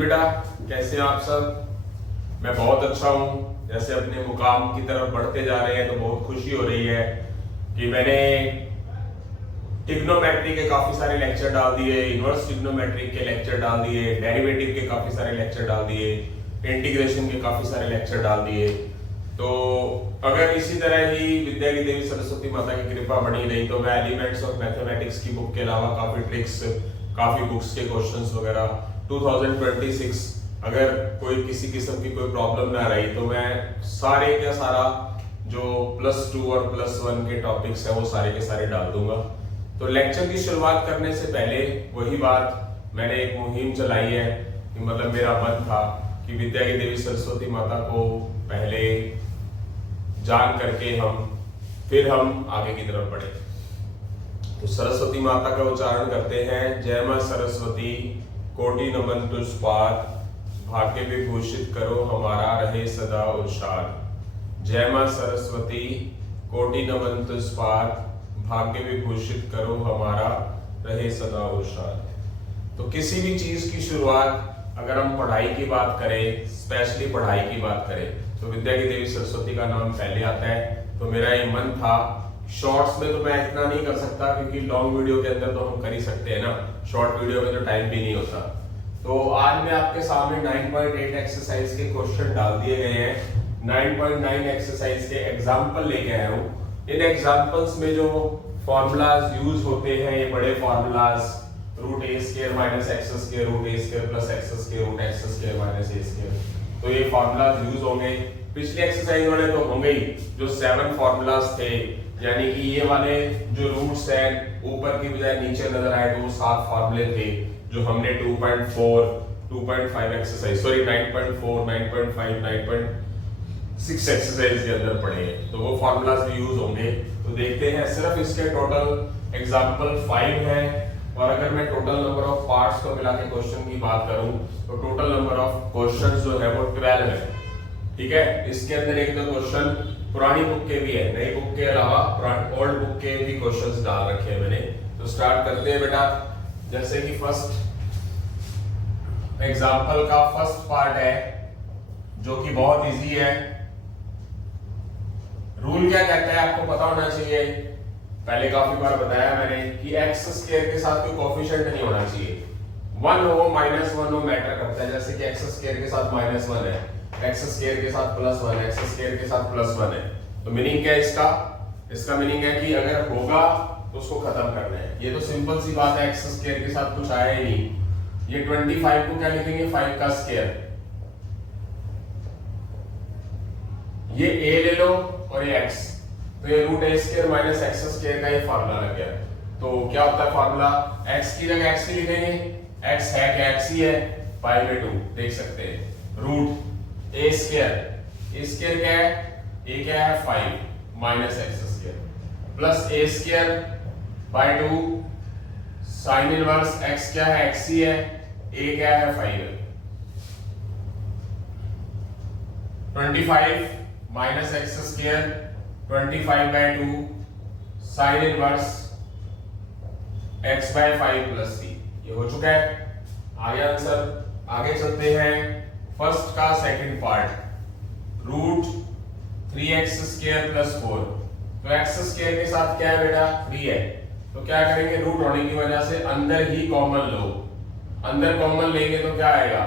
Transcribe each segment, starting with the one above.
बेटा, कैसे हैं आप सब? मैं बहुत अच्छा हूँ। जैसे अपने मुकाम की तरफ बढ़ते जा रहे हैं तो बहुत खुशी हो रही है कि मैंने ट्रिग्नोमेट्री के काफी सारे लेक्चर डाल दिए, इनवर्स ट्रिग्नोमेट्री के लेक्चर डाल दिए, डेरिवेटिव के काफी सारे लेक्चर डाल दिए, इंटीग्रेशन के काफी सारे लेक्चर डाल दिए। तो अगर इसी तरह ही विद्या की देवी सरस्वती माता की कृपा बनी रही तो मैं एलिमेंट्स ऑफ मैथमेटिक्स की बुक के अलावा काफी ट्रिक्स, काफी बुक्स के क्वेश्चंस वगैरह 2026 अगर कोई किसी किस्म की कोई प्रॉब्लम ना रही तो मैं सारे का सारा जो +2 और +1 के टॉपिक्स है वो सारे के सारे डाल दूंगा। तो लेक्चर की शुरुआत करने से पहले वही बात, मैंने एक मुहिम चलाई है कि मतलब मेरा मन था कि विद्या की देवी सरस्वती माता को पहले जान करके फिर हम आगे की तरफ बढ़े। तो सरस्वती माता का उच्चारण करते हैं। जय मां सरस्वती, कोटि नमन तुझ पाद, भाग्य विभूषित करो हमारा रहे सदा उर्षाद। जय मां सरस्वती, कोटि नमन तुझ पाद, भाग्य विभूषित करो हमारा रहे सदा उर्षाद। तो किसी भी चीज की शुरुआत अगर हम पढ़ाई की बात करें, स्पेशली पढ़ाई की बात करें, तो विद्या की देवी सरस्वती का नाम पहले आता है। तो मेरा ये मन था, शॉर्ट्स में तो मैं इतना नहीं कर सकता क्योंकि लॉन्ग वीडियो के अंदर तो हम कर ही सकते हैं ना, शॉर्ट वीडियो में तो टाइम भी नहीं होता। तो आज मैं आपके सामने 9.8 एक्सरसाइज के क्वेश्चन डाल दिए गए हैं। 9.9 एक्सरसाइज के एग्जाम्पल लेके आया हूँ। इन एग्जाम्पल्स में जो फॉर्मूलाज यूज होते हैं, ये बड़े formulas, √a² - x² √a² + x² √x² - a², तो ये फॉर्मूलाज यूज होंगे। पिछले एक्सरसाइज वाले तो होंगे ही, जो 7 फॉर्मूलाज थे, यानी कि ये वाले जो रूट्स हैं ऊपर की बजाय नीचे नजर आए तो वो 7 फॉर्मूले थे जो हमने 2.4, 2.5 एक्सरसाइज, सॉरी 9.4, 9.5, 9.6 एक्सरसाइज के अंदर पढ़े हैं। तो वो फॉर्मूलाज भी यूज होंगे। तो देखते हैं, सिर्फ इसके टोटल एग्जाम्पल 5 हैं और अगर मैं टोटल नंबर ऑफ पार्ट्स को मिला के क्वेश्चन की बात करूं तो टोटल नंबर ऑफ क्वेश्चंस जो है वो 12 है। ठीक है, इसके अंदर एक दो क्वेश्चन पुरानी बुक के भी है, नई बुक के अलावा ओल्ड बुक के भी क्वेश्चंस डाल रखे हैं मैंने। तो स्टार्ट करते हैं बेटा। जैसे कि फर्स्ट एग्जांपल का फर्स्ट पार्ट है जो कि बहुत इजी है। रूल क्या कहता है आपको पता होना चाहिए, पहले काफी बार बताया मैंने कि x² के साथ कोई कोएफिशिएंट नहीं होना चाहिए। 1 हो -1 हो मैटर करता है। जैसे कि x² के साथ -1 है, x² के साथ +1, x² के साथ +1 है। तो मीनिंग क्या है इसका? इसका मीनिंग है कि अगर होगा तो उसको खत्म करना है। ये तो सिंपल सी बात है, x² के साथ कुछ आया ही नहीं। ये 25 को क्या लिखेंगे? 5 का स्क्वायर। ये a ले लो और ये x, तो ये √a² - x² का ये फार्मूला लग गया। तो क्या होता है फार्मूला? x की जगह x ही लिखेंगे। x है क्या? x ही है, π/2 देख सकते हैं। √a² क्या है? a क्या है? 5 - x² plus a²/2 sin inverse x क्या है? x ही है, a क्या है? 5 है। 25 - x², 25/2 sin inverse x/5 + c। ये हो चुका है, आ गया आंसर। आगे चलते हैं, फर्स्ट का सेकंड पार्ट, √3x² + 4। तो x² के साथ क्या है बेटा? 3 है। तो क्या करेंगे? रूट होने की वजह से अंदर ही कॉमन लो। अंदर कॉमन लेंगे तो क्या आएगा?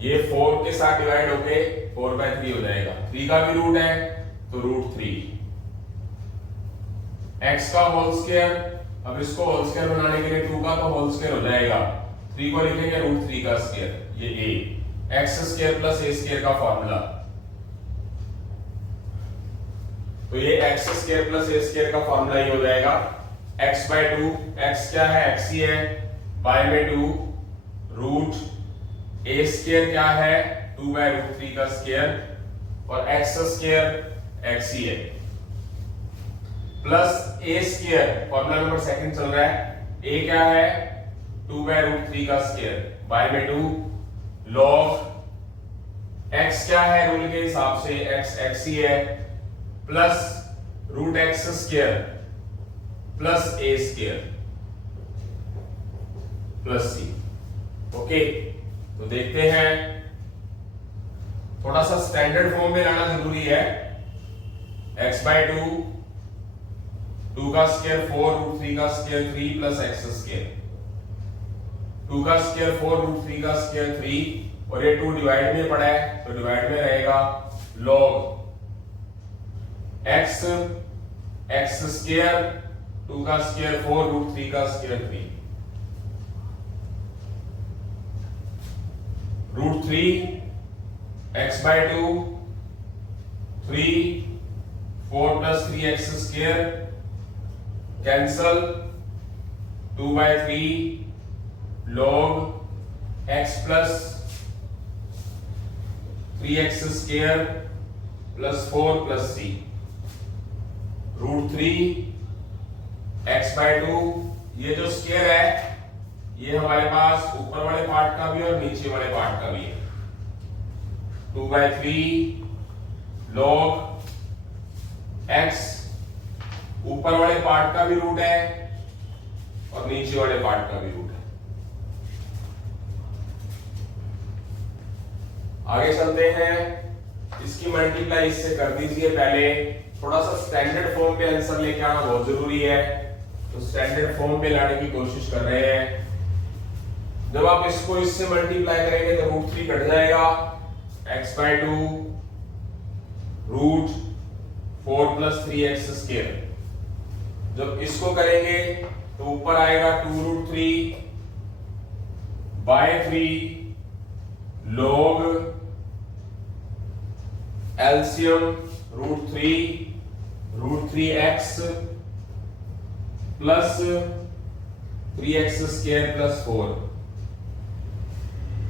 ये 4 के साथ डिवाइड होके 4/3 हो जाएगा। 3 का भी रूट है तो √3। x का होल स्क्वायर, अब इसको होल स्क्वायर बनाने के लिए 2 का तो होल स्क्वायर हो जाएगा, 3 को लिखेंगे √3 का स्क्वायर। ये a, x² + a² का फॉर्मूला। तो ये x² + a² का फॉर्मूला ही हो जाएगा। x/2, x क्या है? x ही है, π/2 √a² क्या है? 2/√3 का स्क्वायर, और x² x ही है, plus a², formula number second चल रहा है। a क्या है? 2/√3 का स्क्वायर, π/2 log x क्या है? रूल के हिसाब से x ही है, plus √x² plus a² plus c। Okay, तो देखते हैं, थोड़ा सा स्टैंडर्ड फॉर्म में लाना जरूरी है। x/2 2 का स्क्वायर 4 रूट 3 का स्क्वायर 3 प्लस एक्स स्क्वायर, 2 का स्क्वायर 4 रूट 3 का स्क्वायर 3, और ये 2 डिवाइड में पड़ा है तो डिवाइड में रहेगा log x x स्क्वायर 2 का स्क्वायर 4 रूट 3 का square 3 root 3 x/2 3 4 plus 3x square cancel 2/3 log x plus 3x square plus 4 plus c root 3 x/2, ये जो स्क्वायर है ये हमारे पास ऊपर वाले पार्ट का भी और नीचे वाले पार्ट का भी है। 2/3 log x, ऊपर वाले पार्ट का भी रूट है और नीचे वाले पार्ट का भी रूट है। आगे चलते हैं, इसकी मल्टीप्लाई इससे कर दीजिए। पहले थोड़ा सा स्टैंडर्ड फॉर्म पे आंसर लेके आना बहुत जरूरी है, तो स्टैंडर्ड फॉर्म पे लाने की कोशिश कर रहे हैं। जब आप इसको इससे मल्टीप्लाई करेंगे तो रूट 3 कट जाएगा, x/2 root 4 plus 3x square. जब इसको करेंगे तो ऊपर आएगा 2 root 3 by 3 log LCM root 3x plus 3x square plus 4।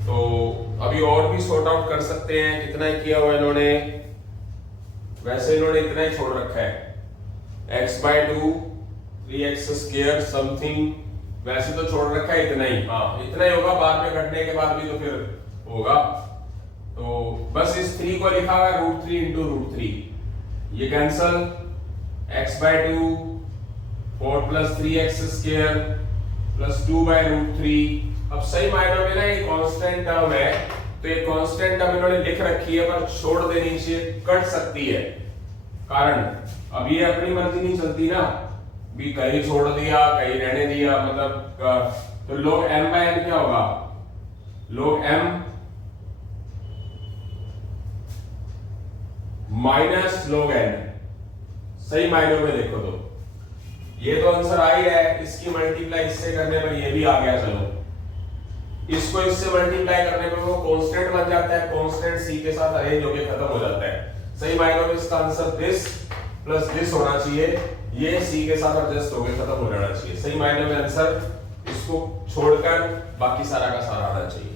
तो अभी और भी सॉर्ट आउट कर सकते हैं, कितना ही किया हुआ इन्होंने, वैसे इन्होंने इतना ही छोड़ रखा है x/2 3x स्क्वायर समथिंग, वैसे तो छोड़ रखा है इतना ही। हाँ इतना ही होगा, बाद में कटने के बाद भी तो फिर होगा। तो बस इस 3 को लिखा हुआ रूट 3 इंटू रूट 3, ये cancel, x/2 4 plus 3x square plus 2/√3। अब सही मायनों में ना ये कांस्टेंट टर्म है, तो ये कांस्टेंट टर्म इन्होंने लिख रखी है पर छोड़ देनी चाहिए, कट सकती है, कारण अब ये अपनी मर्जी नहीं चलती ना, भी कहीं छोड़ दिया कहीं रहने दिया, मतलब तो log m/n क्या होगा, log m minus log n। सही मायनों में देखो तो ये तो आंसर आ ही है, इसकी मल्टीप्लाई इससे करने पर ये भी आ गया। चलो इसको इससे मल्टीप्लाई करने पर वो कांस्टेंट बन जाता है, कांस्टेंट c के साथ अरेंज होके खत्म हो जाता है। सही मायनों में इसका आंसर दिस प्लस दिस होना चाहिए, ये c के साथ एडजस्ट होके खत्म हो जाना चाहिए। सही मायनों में आंसर इसको छोड़कर बाकी सारा का सारा आना चाहिए,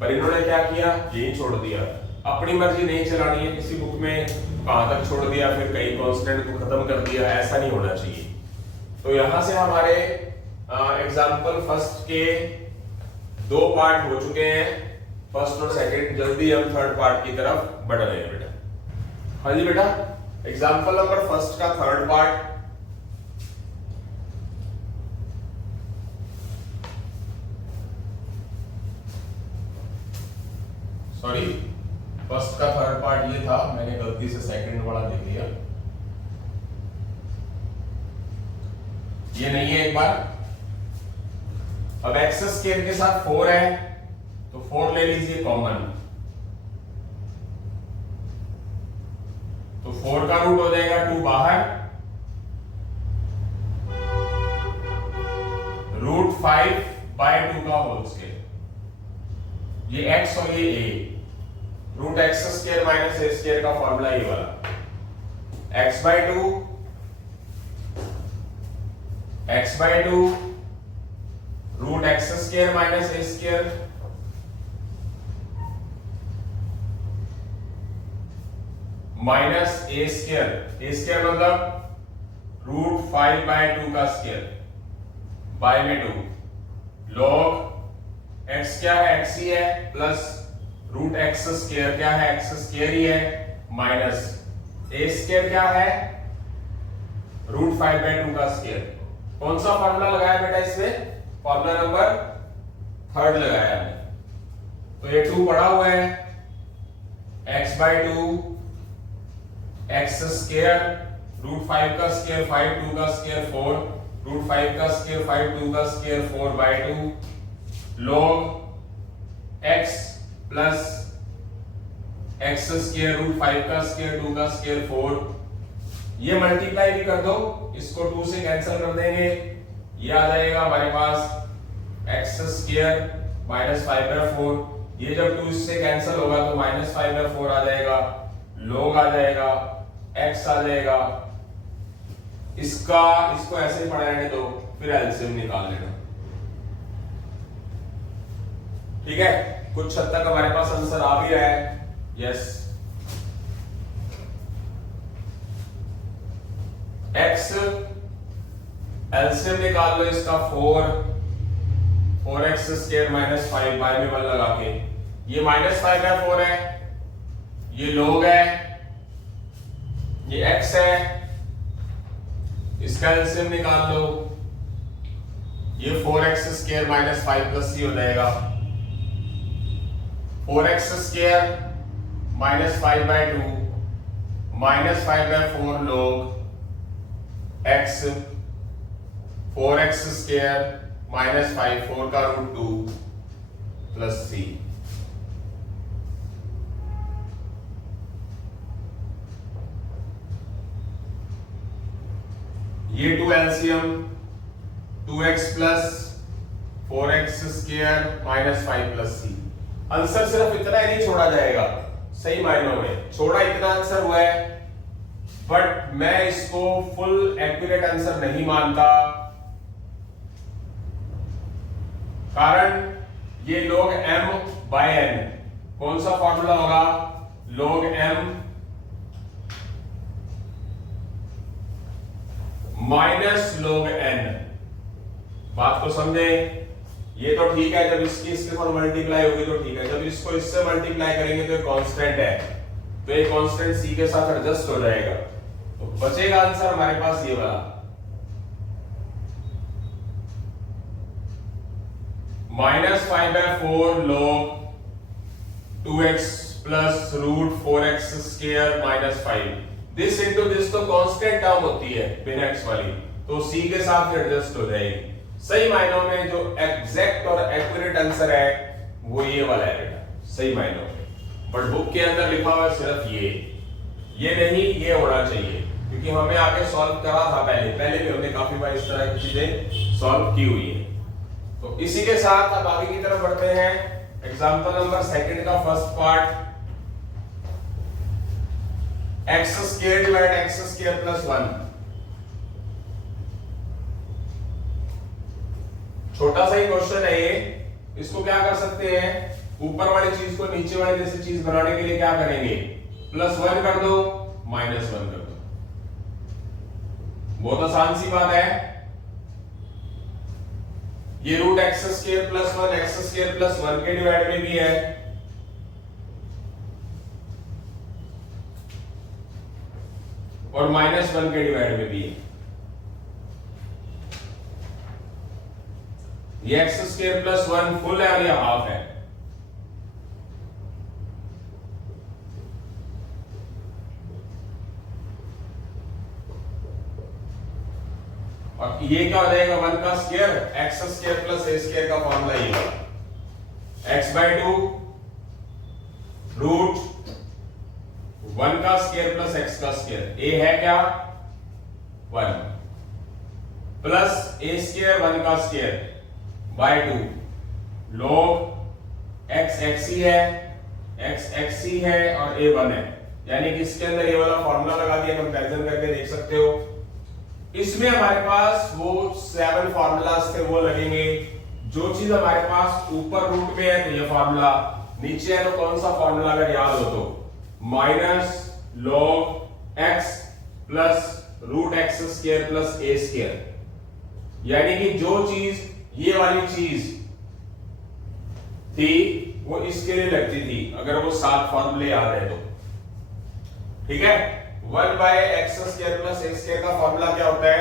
पर इन्होंने क्या किया, यही छोड़ दिया। अपनी मर्जी नहीं चलानी है, किसी बुक में कहां तक छोड़ दिया फिर कई कांस्टेंट को खत्म कर दिया, ऐसा नहीं होना चाहिए। तो यहां से हमारे एग्जांपल फर्स्ट के 2 पार्ट हो चुके हैं, फर्स्ट और सेकंड। जल्दी हम थर्ड पार्ट की तरफ बढ़ रहे हैं बेटा। हाँ जी बेटा, एग्जांपल नंबर फर्स्ट का थर्ड पार्ट। सॉरी, फर्स्ट का थर्ड पार्ट ये था, मैंने गलती से सेकंड वाला देख लिया, ये नहीं है। एक बार अब एक्स स्क्वायर के साथ 4 है तो 4 ले लीजिए कॉमन, तो 4 का रूट हो जाएगा 2 बाहर, रूट 5/2 का होल स्क्वायर, ये x और ये a, root x square minus a square का फॉर्मूला ये वाला, x/2 root x square minus a square minus a square मतलब रूट 5/2 का स्क्वायर बाय में 2 log x क्या है, x ही है, प्लस रूट एक्स स्क्वायर क्या है, एक्स स्क्वायर ही है, माइनस ए स्क्वायर क्या है, रूट 5/2 का स्क्वायर। कौन सा फॉर्मूला लगाया बेटा इसमें, फॉर्मूला नंबर 3 लगाया है। तो ये 2 पड़ा हुआ है, x by 2 x square root 5 का स्क्वायर 5 2 का स्क्वायर 4 रूट 5 का स्क्वायर 5 2 का square 4 by 2 log x plus x square root 5 का स्क्वायर 2 का स्क्वायर 4। ये मल्टीप्लाई भी कर दो, इसको 2 से कैंसिल कर देंगे, ये आ जाएगा हमारे पास एक्स स्क्वायर माइनस 5/4। ये जब 2 इससे कैंसिल होगा तो माइनस 5/4 आ जाएगा, log आ जाएगा, x आ जाएगा। इसको ऐसे ही पढ़ा रहने दो, फिर एलसीएम निकाल लेना। ठीक है, कुछ हद तक हमारे पास आंसर आ भी रहा है। यस, x एलसीएम निकाल लो इसका 4x स्क्वायर माइनस 5 बाय में 1 लगा के, ये माइनस 5/4 है, ये log है, ये x है, इसका एलसीएम निकाल लो, ये 4x square minus 5 plus c हो जाएगा, 4x square minus 5/2 minus 5/4 log x 4x square minus 5 4 का रूट 2 प्लस c। ये 2 LCM 2x plus 4x square minus 5 plus c। Answer सिर्फ इतना ही नहीं छोड़ा जाएगा, सही मायनों में छोड़ा इतना आंसर हुआ है, बट मैं इसको फुल एक्यूरेट आंसर नहीं मानता, कारण ये log m बाय n, कौन सा फॉर्मूला होगा, log m minus log n। बात को समझे, ये तो ठीक है, जब इसकी इसके साथ मल्टीप्लाई होगी तो ठीक है, जब इसको इससे मल्टीप्लाई करेंगे तो कांस्टेंट है, तो ये कांस्टेंट c के साथ एडजस्ट हो जाएगा, तो बचेगा आंसर हमारे पास ये वाला माइनस 5/4 log 2x प्लस root 4x square minus 5। This into this तो कांस्टेंट टर्म होती है बिना x वाली, तो c के साथ एडजस्ट हो जाएगी। सही मायनों में जो एग्जैक्ट और एक्यूरेट आंसर है वो ये वाला है बेटा, सही मायनों में, बट बुक के अंदर लिखा हुआ है सिर्फ ये नहीं, ये होना चाहिए, क्योंकि हमें आगे सॉल्व करा था पहले भी हमने काफी बार इस तरह की चीजें सॉल्व की हुई है। तो इसी के साथ अब आगे की तरफ बढ़ते हैं। एग्जांपल नंबर 2 का first part, x square divide x square plus 1। छोटा सा ही क्वेश्चन है ये, इसको क्या कर सकते हैं, ऊपर वाली चीज को नीचे वाली जैसी चीज बनाने के लिए क्या करेंगे, +1 कर दो -1 कर दो, बहुत आसान सी बात है। ये root x square plus 1 x square plus 1 के डिवाइड में भी है, और -1 के डिवाइड में भी है। ये x स्क्वायर प्लस 1 फुल है और ये हाफ है, और ये क्या हो जाएगा 1 का square, x square plus a square का फॉर्मूला ये वाला, x/2 रूट 1 का स्क्वायर प्लस x का स्क्वायर, a है क्या 1 प्लस a स्क्वायर 1 का square by 2 log x x ही है, x x ही है और a 1 है, यानी कि इसके अंदर ये वाला फॉर्मूला लगा दिया, कंपैरिजन करके देख सकते हो। इसमें हमारे पास वो 7 फॉर्मूलाज थे वो लगेंगे, जो चीज हमारे पास ऊपर रूट में है तो ये फॉर्मूला, नीचे है तो कौन सा फॉर्मूला अगर याद हो तो minus log x plus root x square plus a square, यानी कि जो चीज ये वाली चीज थी वो इसके लिए लगती थी, अगर वो 7 फॉर्मूले याद है तो। ठीक है, 1 by x square plus a square का फॉर्मूला क्या होता है,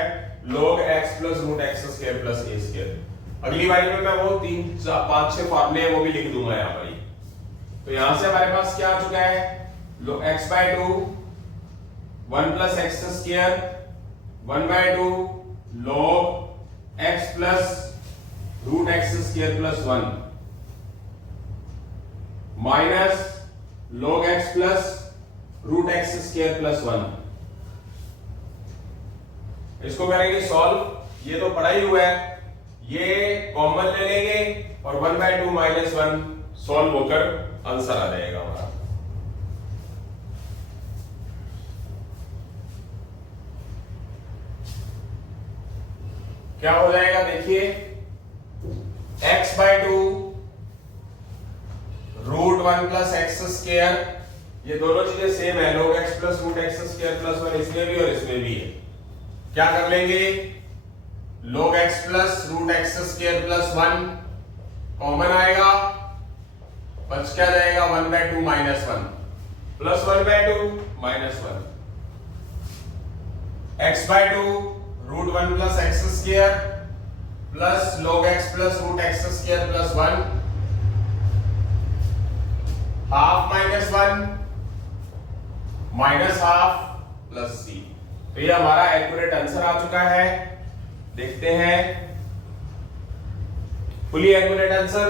log x plus root x square plus a square. अगली बारी में मैं वो 3 5 6 फॉर्मूले हैं वो भी लिख दूंगा यहाँ पर, तो यहां से हमारे पास क्या आ चुका है, लो x by 2 1 plus x square 1 by 2 log x plus root x square plus 1 minus log x plus root x square plus 1। इसको करेंगे सॉल्व, ये तो पढ़ा ही हुआ है, ये कॉमन ले लेंगे और 1 बाय 2 माइनस 1 सॉल्व होकर आंसर आ जाएगा हमारा। क्या हो जाएगा देखिए, x by 2 root 1 plus x square, ये दोनों चीजें सेम है, log x plus root x square plus 1 इसमें भी और इसमें भी है। क्या कर लेंगे, log x plus root x square plus 1 common आएगा, बच क्या जाएगा 1 by 2 minus 1 plus 1 by 2 minus 1, x by 2 root 1 plus x square plus log x plus root x square plus 1 half minus 1 minus half plus c। तो ये हमारा accurate answer आ चुका है, देखते हैं फुली एक्यूरेट आंसर,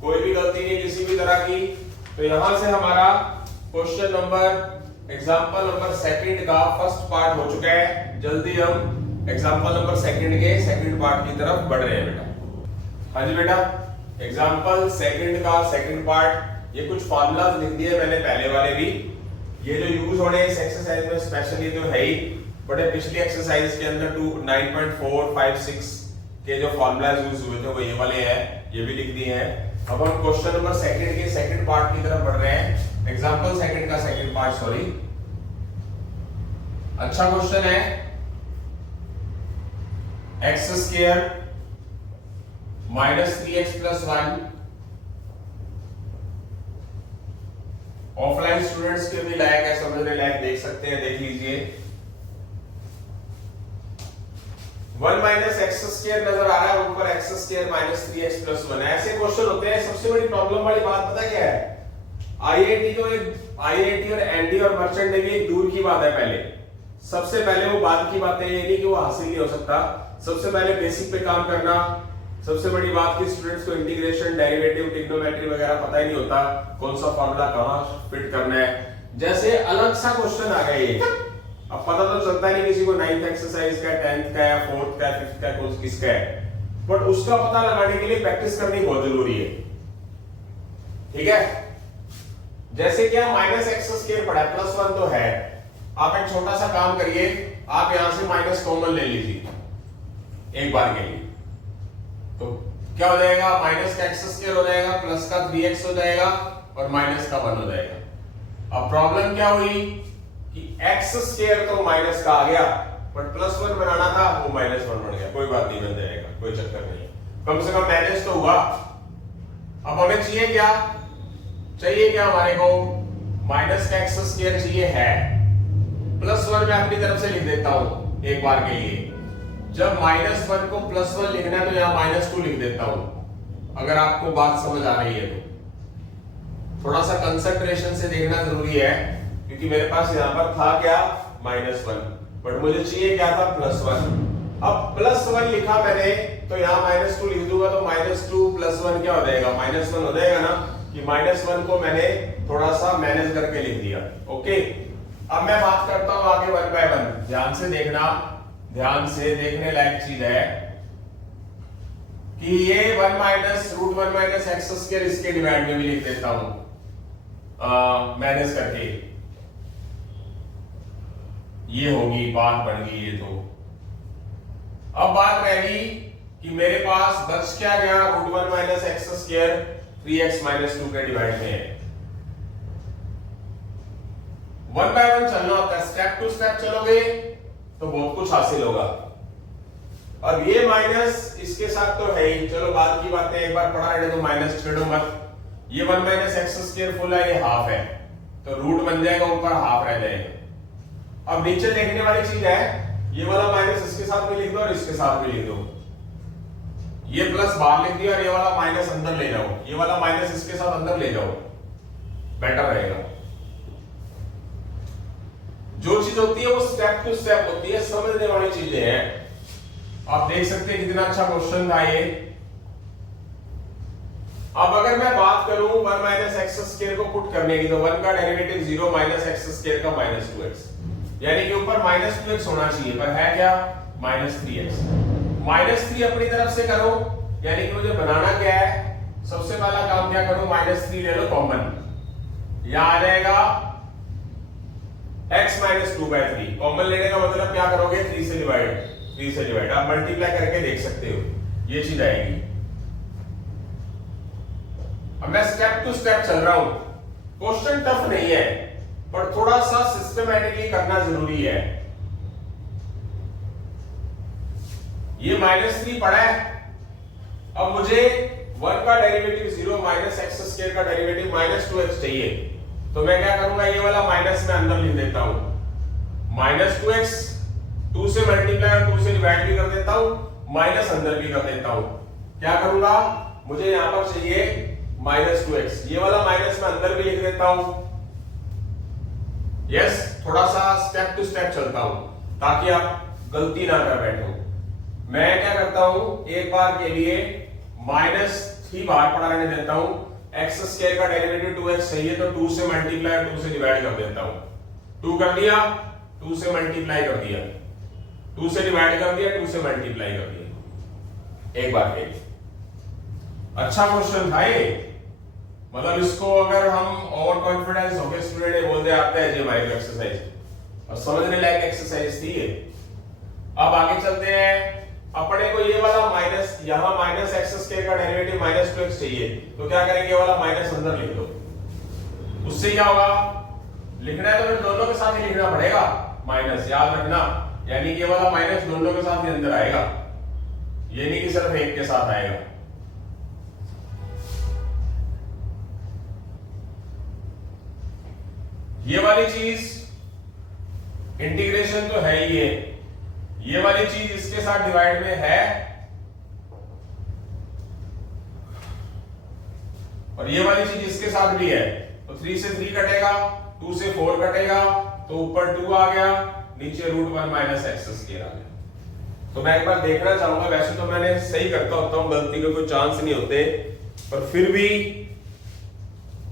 कोई भी गलती नहीं किसी भी तरह की। तो यहां से हमारा question number example number second का फर्स्ट पार्ट हो चुका है। जल्दी हम एग्जांपल नंबर सेकंड के सेकंड पार्ट की तरफ बढ़ रहे हैं बेटा। हाँ जी बेटा, एग्जांपल सेकंड का सेकंड पार्ट, ये कुछ फार्मूलाज लिख दिए मैंने पहले वाले भी, ये जो यूज होने इस एक्सरसाइज में स्पेशली तो है ही, बट पिछली एक्सरसाइज के अंदर 9.456 के जो फार्मूलाज यूज हुए थे वो ये वाले हैं, ये भी लिख दिए हैं। अब हम क्वेश्चन नंबर सेकंड के सेकंड पार्ट की तरफ बढ़ रहे हैं, एग्जांपल सेकंड का सेकंड पार्ट, सॉरी। अच्छा क्वेश्चन है, x square minus 3x plus 1, offline students के भी लायक है, समझने लायक, देख सकते हैं, देख लीजिए। 1 माइनस एक्स स्क्वायर नजर आ रहा है ऊपर, x square minus 3x plus 1, ऐसे क्वेश्चन होते हैं। सबसे बड़ी प्रॉब्लम वाली बात पता क्या है, आईआईटी और एनडी और मर्चेंट नेवी एक दूर की बात है। पहले सबसे पहले वो बाद की बात है, ये नहीं कि वो हासिल नहीं हो सकता, सबसे पहले बेसिक पे काम करना। सबसे बड़ी बात की स्टूडेंट्स को इंटीग्रेशन, डेरिवेटिव, ट्रिग्नोमेट्री वगैरह पता ही नहीं होता, कौन सा फार्मूला कहां फिट करना है। जैसे अलग सा क्वेश्चन आ गया ये, अब पता तो चलता नहीं किसी को 9th एक्सरसाइज का, 10th का या 4th का, 5th का, कौन किसका है, बट उसका पता लगाने के लिए प्रैक्टिस करनी बहुत जरूरी है, ठीक है। जैसे कि माइनस एक्स स्क्वायर पड़ा है, प्लस 1 तो है, आप एक छोटा सा काम करिए, आप यहां से माइनस कॉमन ले लीजिए एक बार के लिए, तो क्या हो जाएगा, माइनस का एक्स स्क्वायर हो जाएगा, प्लस का 3x हो जाएगा और माइनस का 1 हो जाएगा। अब प्रॉब्लम क्या हुई कि एक्स स्क्वायर तो माइनस का आ गया, बट प्लस 1 बनाना था, वो माइनस 1 बन गया, कोई बात नहीं, बन जाएगा, कोई चक्कर नहीं है, कम से कम मैनेज तो हुआ। अब हमें चाहिए क्या, हमारे को माइनस का एक्स स्क्वायर चाहिए है, प्लस 1 मैं अपनी तरफ से लिख देता हूं एक बार के लिए। जब माइनस 1 को प्लस 1 लिखना है तो यहां माइनस 2 लिख देता हूं, अगर आपको बात समझ आ रही है तो। थोड़ा सा कंसंट्रेशन से देखना जरूरी है, क्योंकि मेरे पास यहां पर था क्या, माइनस 1, बट मुझे चाहिए क्या था, प्लस 1। अब प्लस 1 लिखा मैंने, तो यहां माइनस 2 लिख दूंगा, तो माइनस 2 प्लस 1 क्या हो जाएगा, माइनस 1 हो जाएगा ना, कि माइनस 1 को मैंने थोड़ा सा मैनेज करके लिख दिया। ओके, अब मैं बात करता हूं आगे 1 बाय 1, ध्यान से देखना, ध्यान से देखने लायक चीज है कि ये 1 minus root 1 minus x square इसके डिवाइड में भी लिख देता हूं मैनेज करके, ये होगी बात, बढ़ गई ये तो। अब बात रही कि मेरे पास बच क्या गया, root 1 minus x square 3x minus 2 के डिवाइड में है। 1 बाय 1 चलना होता है, स्टेप टू स्टेप चलोगे तो बहुत कुछ हासिल होगा। अब ये माइनस इसके साथ तो है ही, चलो बाद की बातें एक बार पढ़ा रहे तो माइनस छेड़ो मत। ये 1 माइनस एक्स स्क्वायर फुल है, ये हाफ है, तो रूट बन जाएगा, ऊपर हाफ रह जाएगा। अब नीचे देखने वाली चीज है, ये वाला माइनस इसके साथ भी लिख दो और इसके साथ भी लिख दो, ये प्लस बाहर लिख दिया और ये वाला माइनस अंदर ले जाओ, ये वाला माइनस इसके साथ अंदर ले जाओ, बेटर रहेगा। जो चीज होती है वो स्टेप टू स्टेप होती है, समझने वाली चीजें हैं। आप देख सकते हैं कितना अच्छा क्वेश्चन था ये। अब अगर मैं बात करूं 1 माइनस एक्स स्क्वायर को पुट करने की, तो 1 का डेरिवेटिव 0 माइनस एक्स स्क्वायर का माइनस 2x, यानी कि ऊपर माइनस 2x होना चाहिए, पर है क्या माइनस 3x। माइनस 3 अपनी तरफ से करो, यानी कि मुझे बनाना क्या है, सबसे पहला काम क्या करो, माइनस 3 ले लो कॉमन, यहां आ जाएगा x माइनस 2/3। कॉमन लेने का मतलब क्या करोगे, 3 से डिवाइड। आप मल्टीप्लाई करके देख सकते हो, ये चीज आएगी। अब मैं स्टेप टू स्टेप चल रहा हूं। क्वेश्चन टफ नहीं है, पर थोड़ा सा सिस्टमैटिकली करना जरूरी है। ये -3 पड़ा है। अब मुझे 1 का डेरिवेटिव 0 माइनस एक्स स्क्वायर का डेरिवेटिव -2x चाहिए, तो मैं क्या करूंगा, ये वाला माइनस में अंदर लिख देता हूं, -2x 2 से मल्टीप्लाई और 2 से डिवाइड भी कर देता हूं, माइनस अंदर भी कर देता हूं। क्या करूंगा, मुझे यहां पर चाहिए -2x, ये वाला माइनस में अंदर भी लिख देता हूं। यस, थोड़ा सा स्टेप टू स्टेप चलता हूं ताकि आप गलती ना कर बैठो। मैं क्या करता हूं, एक बार के लिए -3 बाहर पड़ा रहने देता हूं। एक्स स्क्वायर का डेरिवेटिव 2x चाहिए, तो 2 से मल्टीप्लाई और 2 से डिवाइड कर देता हूं। 2 कर दिया, 2 से मल्टीप्लाई कर दिया, 2 से डिवाइड कर दिया, 2 से मल्टीप्लाई कर दिया, एक बार के लिए। अच्छा क्वेश्चन था ये, मतलब इसको अगर हम ओवर कॉन्फिडेंस होकर स्टूडेंट ने बोल दे आता है जी हमारी एक्सरसाइज, और समझने लायक एक्सरसाइज थी ये। अब आगे चलते हैं। अपने को ये वाला माइनस, यहां माइनस एक्स स्क्वायर का डेरिवेटिव -2x चाहिए, तो क्या करेंगे, ये वाला माइनस अंदर लिख दो। उससे क्या होगा, लिखना है तो फिर दोनों के साथ ही लिखना पड़ेगा, माइनस याद रखना, यानी कि ये वाला माइनस दोनों के साथ ही अंदर आएगा, ये नहीं कि सिर्फ एक के साथ आएगा। ये वाली चीज इंटीग्रेशन तो है ही है, ये वाली चीज इसके साथ डिवाइड में है, और ये वाली चीज इसके साथ भी है, तो 3 से 3 कटेगा, 2 से 4 कटेगा, तो ऊपर 2 आ गया, नीचे √1 माइनस एक्स स्क्वायर आ गया। तो मैं एक बार देखना चाहूंगा, वैसे तो मैंने सही करता होता हूं, गलती के कोई चांस नहीं होते, पर फिर भी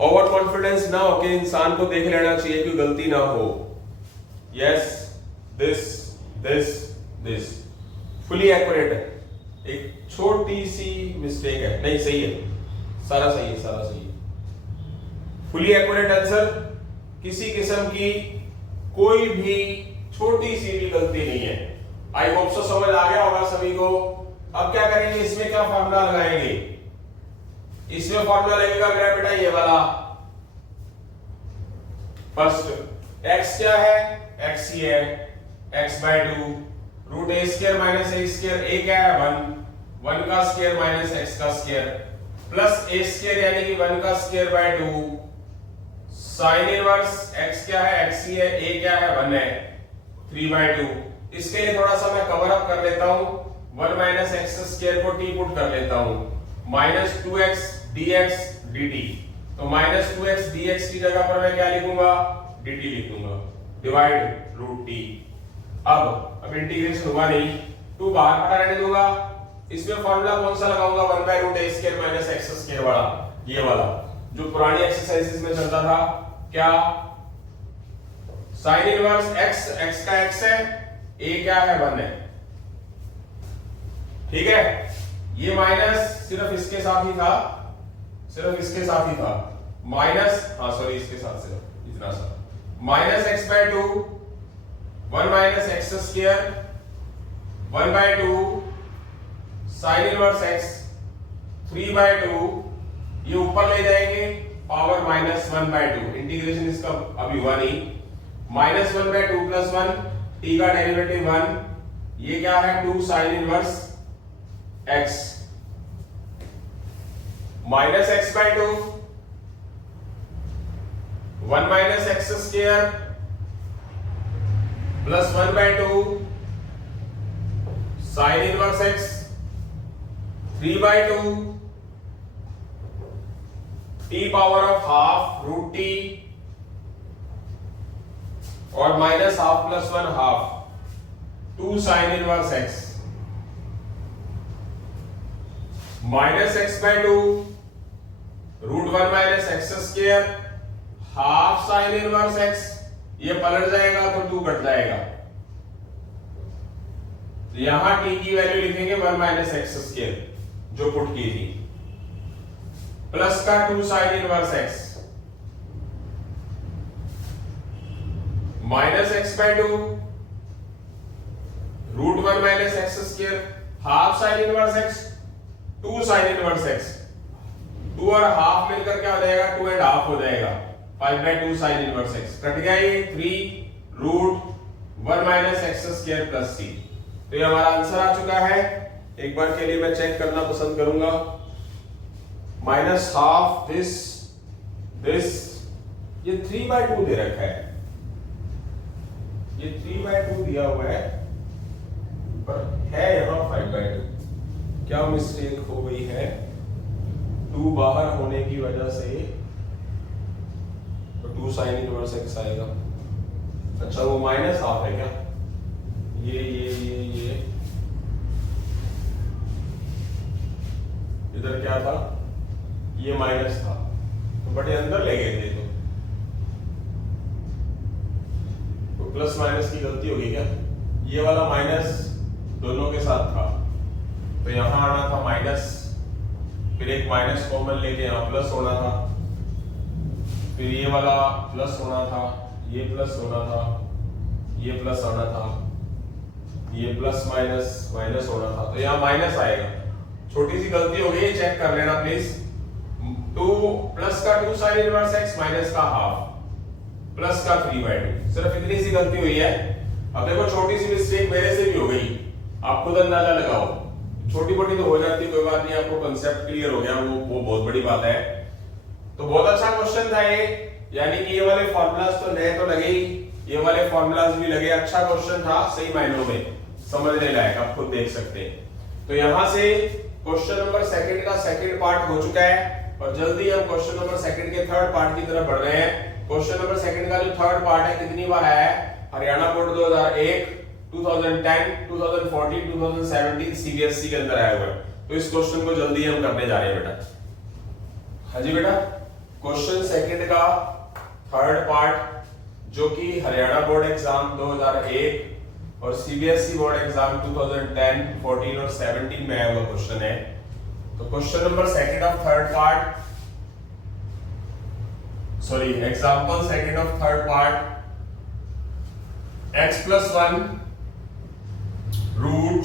ओवर कॉन्फिडेंस ना होके इंसान को देख लेना चाहिए कि गलती ना हो। यस, दिस फुली एक्यूरेट है, एक छोटी सी मिस्टेक है, नहीं सही है, सारा सही है। फुली एक्यूरेट आंसर, किसी किस्म की कोई भी छोटी सी भी गलती नहीं है। आई होप सो समझ आ गया होगा सभी को। अब क्या करेंगे, इसमें क्या फॉर्मूला लगाएंगे, इसमें फॉर्मूला लगेगा मेरा बेटा ये वाला। फर्स्ट x क्या है, x ही है, x/2 √a² minus a², a क्या है 1 का स्क्वायर माइनस x का स्क्वायर प्लस a² यानी कि 1 का स्क्वायर 2 साइन इनवर्स x क्या है, x ही है, a क्या है 1 है, 3/2। इसके लिए थोड़ा सा मैं कवर अप कर लेता हूं, 1 माइनस एक्स स्क्वायर को t पुट कर लेता हूं, -2x dx dt। तो -2x dx की जगह पर मैं क्या लिखूंगा, dt लिखूंगा, डिवाइड √t। अब इंटीग्रेशन हुआ नहीं, 2 बाहर पड़ा रहने दूंगा। इसमें फॉर्मूला कौन सा लगाऊंगा, 1/√a² माइनस एक्स स्क्वायर वाला, ये वाला जो पुरानी एक्सरसाइजेस में चलता था। क्या, साइन इनवर्स x का x है, a क्या है 1 है, ठीक है। ये माइनस सिर्फ इसके साथ ही था, माइनस, हाँ सॉरी, इसके साथ सिर्फ इतना सा, -x/2 1 minus x square 1/2 sine inverse x 3/2, ये ऊपर ले जाएंगे पावर -1/2। इंटीग्रेशन इसका अभी हुआ नहीं, -1/2 + 1, t का डेरिवेटिव 1, ये क्या है 2 sine inverse x -x/2 1 minus x square plus 1/2 sine inverse x 3/2, t t power of half root t और minus half plus one half 2 sine inverse x minus x by 2 root 1 minus x square half sine inverse x, ये पलट जाएगा तो 2 cut जाएगा, तो यहां t की value लिखेंगे 1 माइनस एक्स स्क्वायर जो पुट की थी, प्लस का 2 sine inverse x minus x by 2 root 1 minus x square half sine inverse x 2 sine inverse x, 2 और हाफ मिलकर क्या हो जाएगा 2 एंड हाफ हो जाएगा 5 by 2 sine inverse x, cut गया ये 3 root 1 minus x square plus c. तो ये हमारा आंसर आ चुका है। एक बार के लिए मैं चेक करना पसंद करूंगा, माइनस हाफ दिस ये 3 बाय 2 दे रखा है, ये 3 बाय 2 दिया हुआ है पर है यहां 5 बाय 2, क्या मिस्टेक हो गई है 2 बाहर होने की वजह से, तो 2 साइन इनवर्स एक्स आएगा। अच्छा वो माइनस हाफ है क्या, ये इधर क्या था, ये माइनस था तो बड़े अंदर ले गए थे, तो प्लस माइनस की गलती होगी क्या, ये वाला माइनस दोनों के साथ था तो यहां आना था माइनस, फिर एक माइनस कॉमन लेके यहां प्लस होना था, फिर ये वाला प्लस होना था, ये प्लस होना था, ये प्लस आना था, ये प्लस माइनस माइनस होना था, तो यहां माइनस आएगा। छोटी सी गलती हो गई, चेक कर लेना प्लीज। 2 प्लस का 2 साइन इनवर्स एक्स माइनस का हाफ प्लस का 3 बाय 2, सिर्फ इतनी सी गलती हुई है। अब देखो छोटी सी मिस्टेक मेरे से भी हो गई, आप खुद अंदाजा लगाओ, छोटी मोटी तो हो जाती, कोई बात नहीं, आपको कांसेप्ट क्लियर हो गया, वो बहुत बड़ी बात है। तो बहुत अच्छा क्वेश्चन था ये, यानी कि ये वाले फॉर्मूलाज तो नए तो लगे ही, ये वाले फॉर्मूलाज भी लगे, अच्छा क्वेश्चन था सही मायनों में, समझने लायक, आप खुद देख सकते हैं। तो यहां से क्वेश्चन नंबर सेकंड का सेकंड पार्ट हो चुका है और जल्दी हम क्वेश्चन नंबर सेकंड के थर्ड पार्ट की तरफ बढ़ रहे हैं। क्वेश्चन नंबर सेकंड का जो थर्ड पार्ट है कितनी बार आया है, हरियाणा बोर्ड 2001, 2010, 2014, 2017 सीबीएसई के अंदर आया हुआ है। तो इस क्वेश्चन को जल्दी हम करने जा रहे हैं बेटा। हाँ जी बेटा, क्वेश्चन सेकंड का थर्ड पार्ट जो कि हरियाणा बोर्ड एग्जाम 2001 और सीबीएसई बोर्ड एग्जाम 2010, 14 और 17 में आया हुआ क्वेश्चन है। तो question number second of third part, sorry example second of third part, x plus 1 root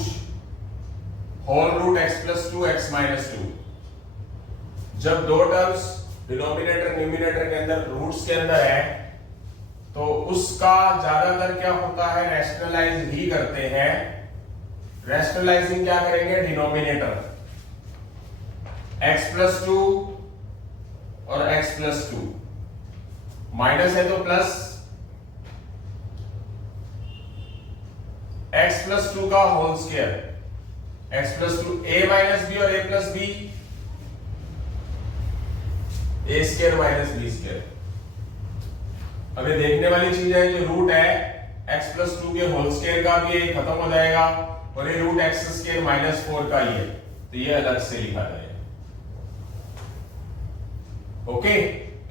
whole root x plus 2 x minus 2। जब दो टर्म्स डिनोमिनेटर न्यूमिनेटर के अंदर रूट्स के अंदर है तो उसका ज्यादातर क्या होता है, रैशनलाइज ही करते हैं। रैशनलाइजिंग क्या करेंगे, डिनोमिनेटर x plus 2 और x plus 2, माइनस है तो प्लस, x plus 2 का whole square, x plus 2 a minus b और a plus b, a square minus b square. अब ये देखने वाली चीज है, जो रूट है x plus 2 के होल स्क्वायर का भी ये खत्म हो जाएगा और ये रूट x स्क्वायर माइनस 4 का ही है, तो ये अलग से लिखा जाएगा। ओके,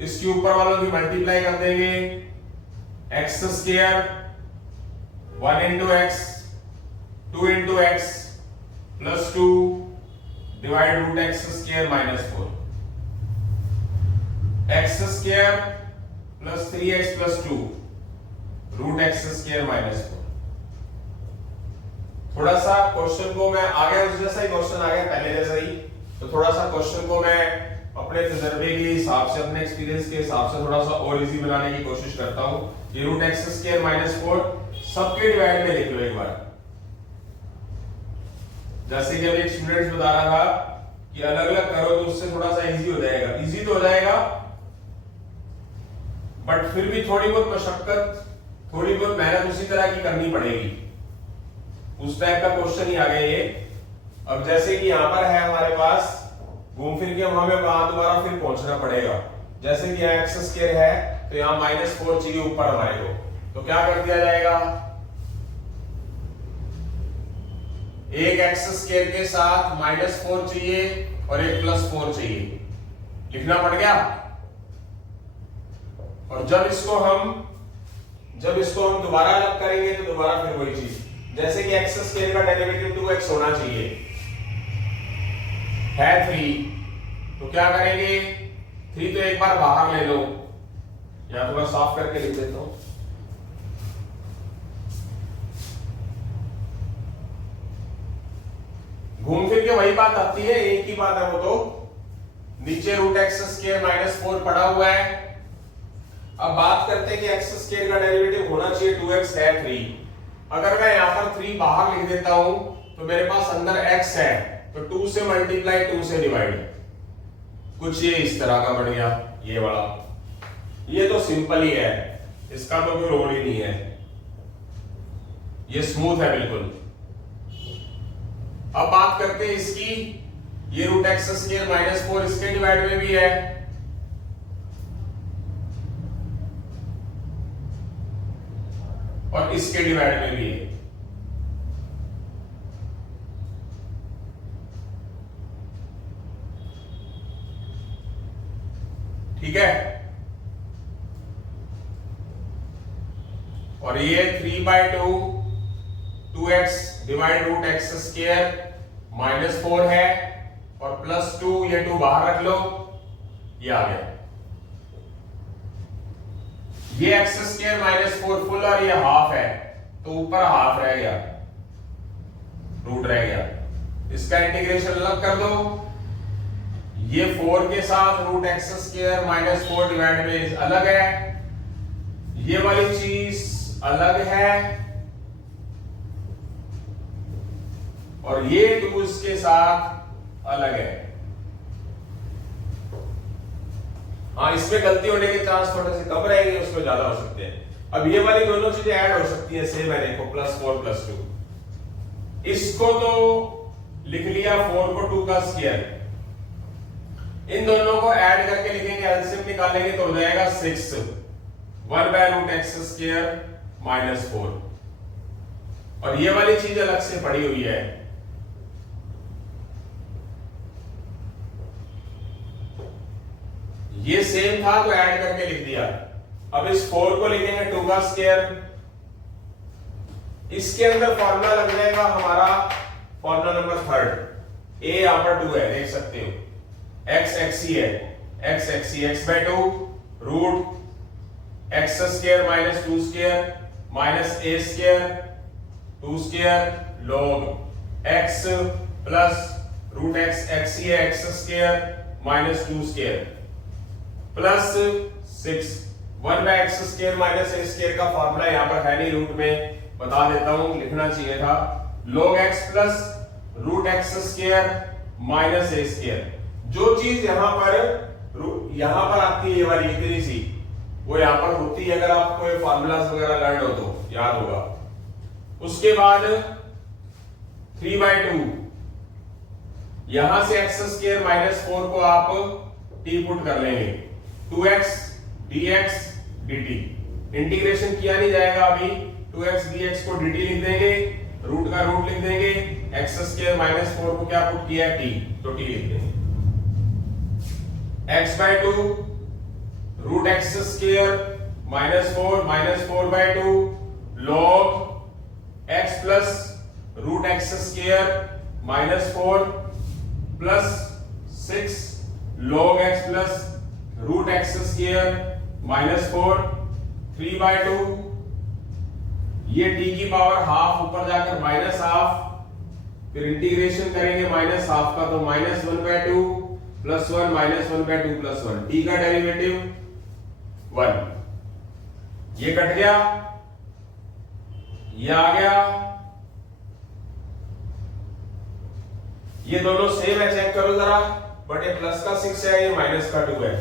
इसके ऊपर वालों की मल्टीप्लाई कर देंगे, x square 1 into x 2 into x plus 2 divide root x square minus 4, x square plus 3x plus 2 root x square minus 4। थोड़ा सा क्वेश्चन को मैं आगे उस जैसा ही क्वेश्चन आ गया पहले जैसा ही, तो थोड़ा सा क्वेश्चन को मैं अपने तजर्बे के हिसाब से, अपने एक्सपीरियंस के हिसाब से थोड़ा सा और इजी बनाने की कोशिश करता हूं। ये रूट x स्क्वायर माइनस 4 सबके डिवाइड में लिख लो एक बार। जैसे कि अभी एक स्टूडेंट बता रहा था कि अलग अलग करो तो उससे थोड़ा सा इजी हो जाएगा, इजी तो हो जाएगा बट फिर भी थोड़ी बहुत मशक्कत, थोड़ी बहुत मेहनत उसी तरह की करनी पड़ेगी। उस टाइप का क्वेश्चन ही आ गया ये। अब जैसे कि यहां पर है हमारे पास घूम फिर के हमें वहां दोबारा फिर पहुंचना पड़ेगा। जैसे कि यहाँ एक्स स्क्वायर है तो यहाँ -4 चाहिए ऊपर हमारे को, तो क्या कर दिया जाएगा, एक एक्स स्क्वायर के साथ -4 चाहिए और एक +4 चाहिए, लिखना पड़ गया। और जब इसको हम दोबारा अलग करेंगे तो दोबारा फिर वही चीज, जैसे कि एक्स स्क्वायर का डेरिवेटिव 2x होना चाहिए है 3, तो क्या करेंगे, 3 तो एक बार बाहर ले लो, या तो मैं साफ करके लिख देता हूं, घूम फिर के वही बात आती है, एक ही बात है वो, तो नीचे √x² -4 पड़ा हुआ है। अब बात करते हैं कि एक्स स्क्वायर का डेरिवेटिव होना चाहिए 2x है 3। अगर मैं यहां पर 3 बाहर लिख देता हूं तो मेरे पास अंदर x है, तो 2 से मल्टीप्लाई 2 से डिवाइड, कुछ ये इस तरह का बन गया, ये वाला। ये तो सिंपल ही है, इसका तो कोई रोल ही नहीं है, ये स्मूथ है बिल्कुल। अब बात करते हैं इसकी, ये √x² -4 इसके डिवाइड में भी है, और इसके डिवाइड में भी है। ठीक है, और ये 3/2 2x डिवाइड √x² -4 है, और +2, ये 2 बाहर रख लो, ये आ गया। ये x² -4 फुल और ये हाफ है, तो ऊपर हाफ रह गया, रूट रह गया, इसका इंटीग्रेशन अलग कर दो। ये 4 के साथ √x² -4 डिवाइड में अलग है, ये वाली चीज अलग है, और ये 2 इसके साथ अलग है। हाँ, इसमें गलती होने के चांस थोड़े से कम रहेंगे, उसमें ज्यादा हो सकते हैं। अब ये वाली दोनों चीजें ऐड हो सकती है, सेम है, देखो +4 +2, इसको तो लिख लिया 4 को 2 का स्क्वायर, इन दोनों को ऐड करके लिखेंगे, एलसीएम निकालेंगे तो हो जाएगा 6, 1/√x² -4, और ये वाली चीज अलग से पड़ी हुई है, ये सेम था तो ऐड करके लिख दिया। अब इस 4 को लिखेंगे 2 का स्क्वायर, इसके अंदर फॉर्मूला लग जाएगा हमारा फॉर्मूला नंबर 3, a यहां पर 2 है, देख सकते हो, x ही है, x/2 √x² -2² -a² 2² log x plus √x ही है, x² -2² प्लस 6, 1/x² -a² का फॉर्मूला यहां पर है नहीं, रूट में बता देता हूं, लिखना चाहिए था, log x plus √x² -a²। जो चीज यहां पर आती है, ये वाली इतनी सी, वो यहां पर होती है, अगर आपको ये फॉर्मूलास वगैरह लर्न हो तो याद होगा। उसके बाद 3/2, यहां से x² -4 को आप t पुट कर लेंगे, 2x dx dt, इंटीग्रेशन किया नहीं जाएगा अभी, 2x dx को dt लिख देंगे, रूट का रूट लिख देंगे, x² -4 को क्या पुट किया t, तो t लिख देंगे, x/2 √x² -4 -4/2 log x plus √x² -4 plus 6 log x plus √x² -4 3/2, ये t की पावर हाफ ऊपर जाकर -हाफ, फिर इंटीग्रेशन करेंगे -हाफ का, तो -1/2 +1 -1/2 +1, t का डेरिवेटिव 1, ये कट गया, ये आ गया, ये दोनों सेम है, चेक करो जरा, बट ये प्लस का 6 है, ये माइनस का 2 है,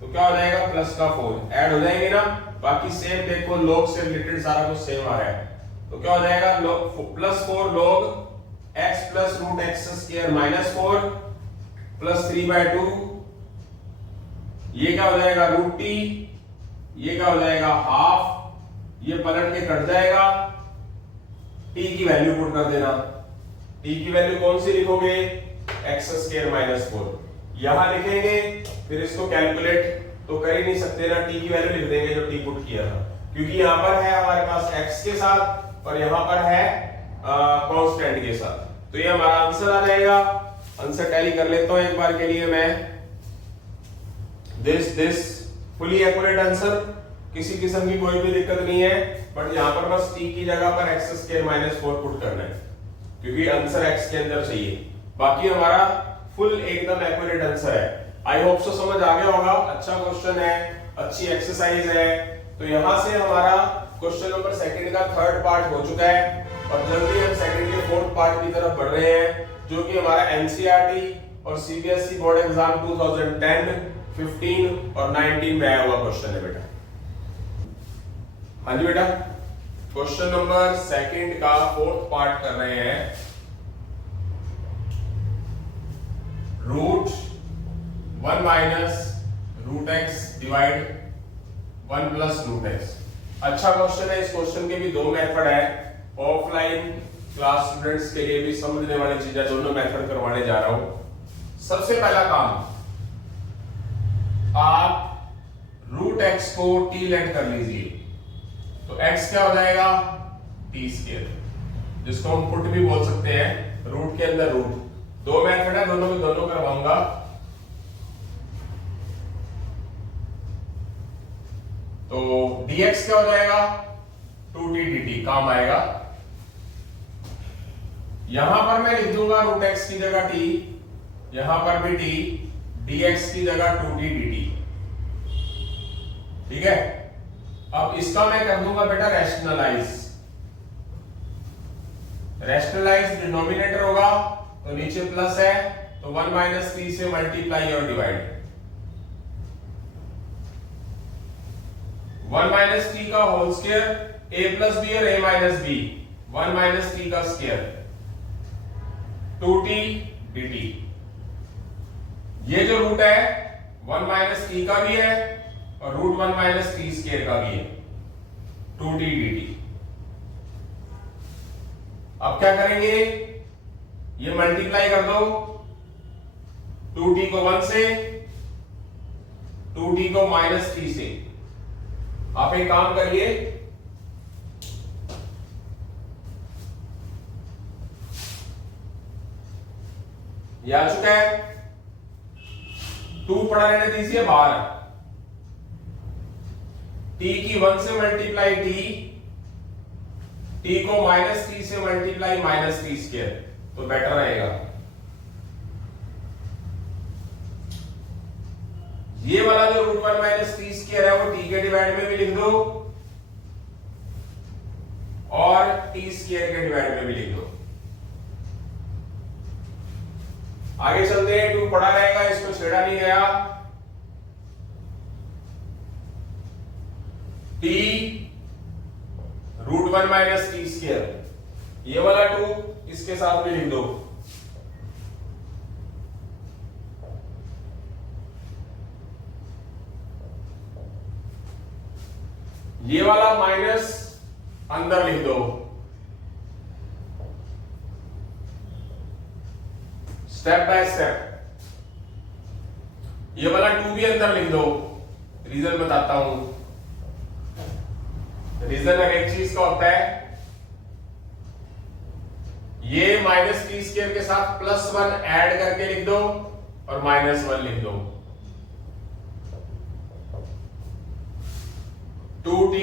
तो क्या हो जाएगा, प्लस का 4, ऐड हो जाएंगे ना, बाकी सेम देखो, log से रिलेटेड सारा कुछ सेम आ रहा है, तो क्या हो जाएगा, +4 log x plus √x² -4 plus 3/2, ये क्या हो जाएगा रूट टी, ये क्या हो जाएगा हाफ, ये पलट के कट जाएगा, टी की वैल्यू पुट कर देना। टी की वैल्यू कौन सी लिखोगे, एक्स स्क्वायर माइनस 4 यहां लिखेंगे, फिर इसको कैलकुलेट तो कर ही नहीं सकते ना, टी की वैल्यू लिख देंगे जो टी पुट किया था, क्योंकि यहां पर है हमारे पास एक्स के साथ और यहां पर है कांस्टेंट के साथ, तो ये हमारा आंसर आ जाएगा। आंसर टैली कर लेता हूं एक बार के लिए मैं, दिस फुली एक्यूरेट आंसर, किसी किस्म की कोई भी दिक्कत नहीं है, बट यहां पर बस टी की जगह पर एक्स स्क्वायर माइनस 4 पुट करना है, क्योंकि आंसर एक्स के अंदर चाहिए। बाकी हमारा फुल एकदम एक्यूरेट आंसर है। आई होप सो समझ आ गया होगा, अच्छा क्वेश्चन है, अच्छी एक्सरसाइज है। तो यहां से हमारा क्वेश्चन नंबर सेकंड का थर्ड पार्ट हो चुका है, और जल्दी हम सेकंड के फोर्थ पार्ट की तरफ बढ़ रहे हैं, जो कि हमारा एनसीईआरटी और सीबीएसई बोर्ड एग्जाम 2010, 15 और 19 में आया हुआ क्वेश्चन है बेटा। हाँ जी बेटा, क्वेश्चन नंबर सेकंड का फोर्थ पार्ट कर रहे हैं। Root 1 minus root x divide 1 plus root x. अच्छा क्वेश्चन है, इस क्वेश्चन के भी दो मेथड है, ऑफलाइन क्लास स्टूडेंट्स के लिए भी समझने वाली चीजें, दोनों मेथड करवाने जा रहा हूं। सबसे पहला काम, आप रूट एक्स को टी लेट कर लीजिए, तो x क्या हो जाएगा टी स्क्वायर, जिसको हम पुट भी बोल सकते हैं, रूट के अंदर रूट। दो मेथड है, दोनों में दोनों करवाऊंगा। तो dx क्या हो जाएगा 2t dt, काम आएगा। यहां पर मैं लिख दूंगा रूट x की जगह t, यहां पर भी t, dx की जगह 2t dt, ठीक है। अब इसका मैं कर दूंगा बेटा रैशनलाइज, रैशनलाइज डिनोमिनेटर होगा तो नीचे प्लस है, तो 1 माइनस टी से मल्टीप्लाई और डिवाइड, 1 माइनस टी का whole square, a plus b और a minus b, 1 minus t का स्क्वायर, 2t dt। ये जो रूट है 1 माइनस टी का भी है और रूट 1 माइनस टी स्क्वायर का भी है, 2t dt। अब क्या करेंगे, ये मल्टीप्लाई कर दो, 2t को 1 से, 2t को माइनस टी से। आप एक काम करिए, ये आ चुका है, 2 पड़ा रहने दीजिए बाहर, t की 1 से मल्टीप्लाई t को माइनस टी से मल्टीप्लाई माइनस टी स्क्वायर, तो बेटर रहेगा। ये वाला जो रूट 1 माइनस टी स्क्वायर है वो t के डिवाइड में भी लिख दो और टी स्क्वायर के डिवाइड में भी लिख दो। आगे चलते हैं, 2 पड़ा रहेगा, इसको छेड़ा नहीं गया। t root 1 minus t square, ये वाला 2 इसके साथ भी लिख दो, ये वाला माइनस अंदर लिख दो, स्टेप बाय स्टेप। ये वाला 2 भी अंदर लिख दो, रीजन बताता हूं। रीजन हर एक चीज का होता है, ये माइनस टी स्क्वायर के साथ प्लस 1 ऐड करके लिख दो और माइनस 1 लिख दो, 2t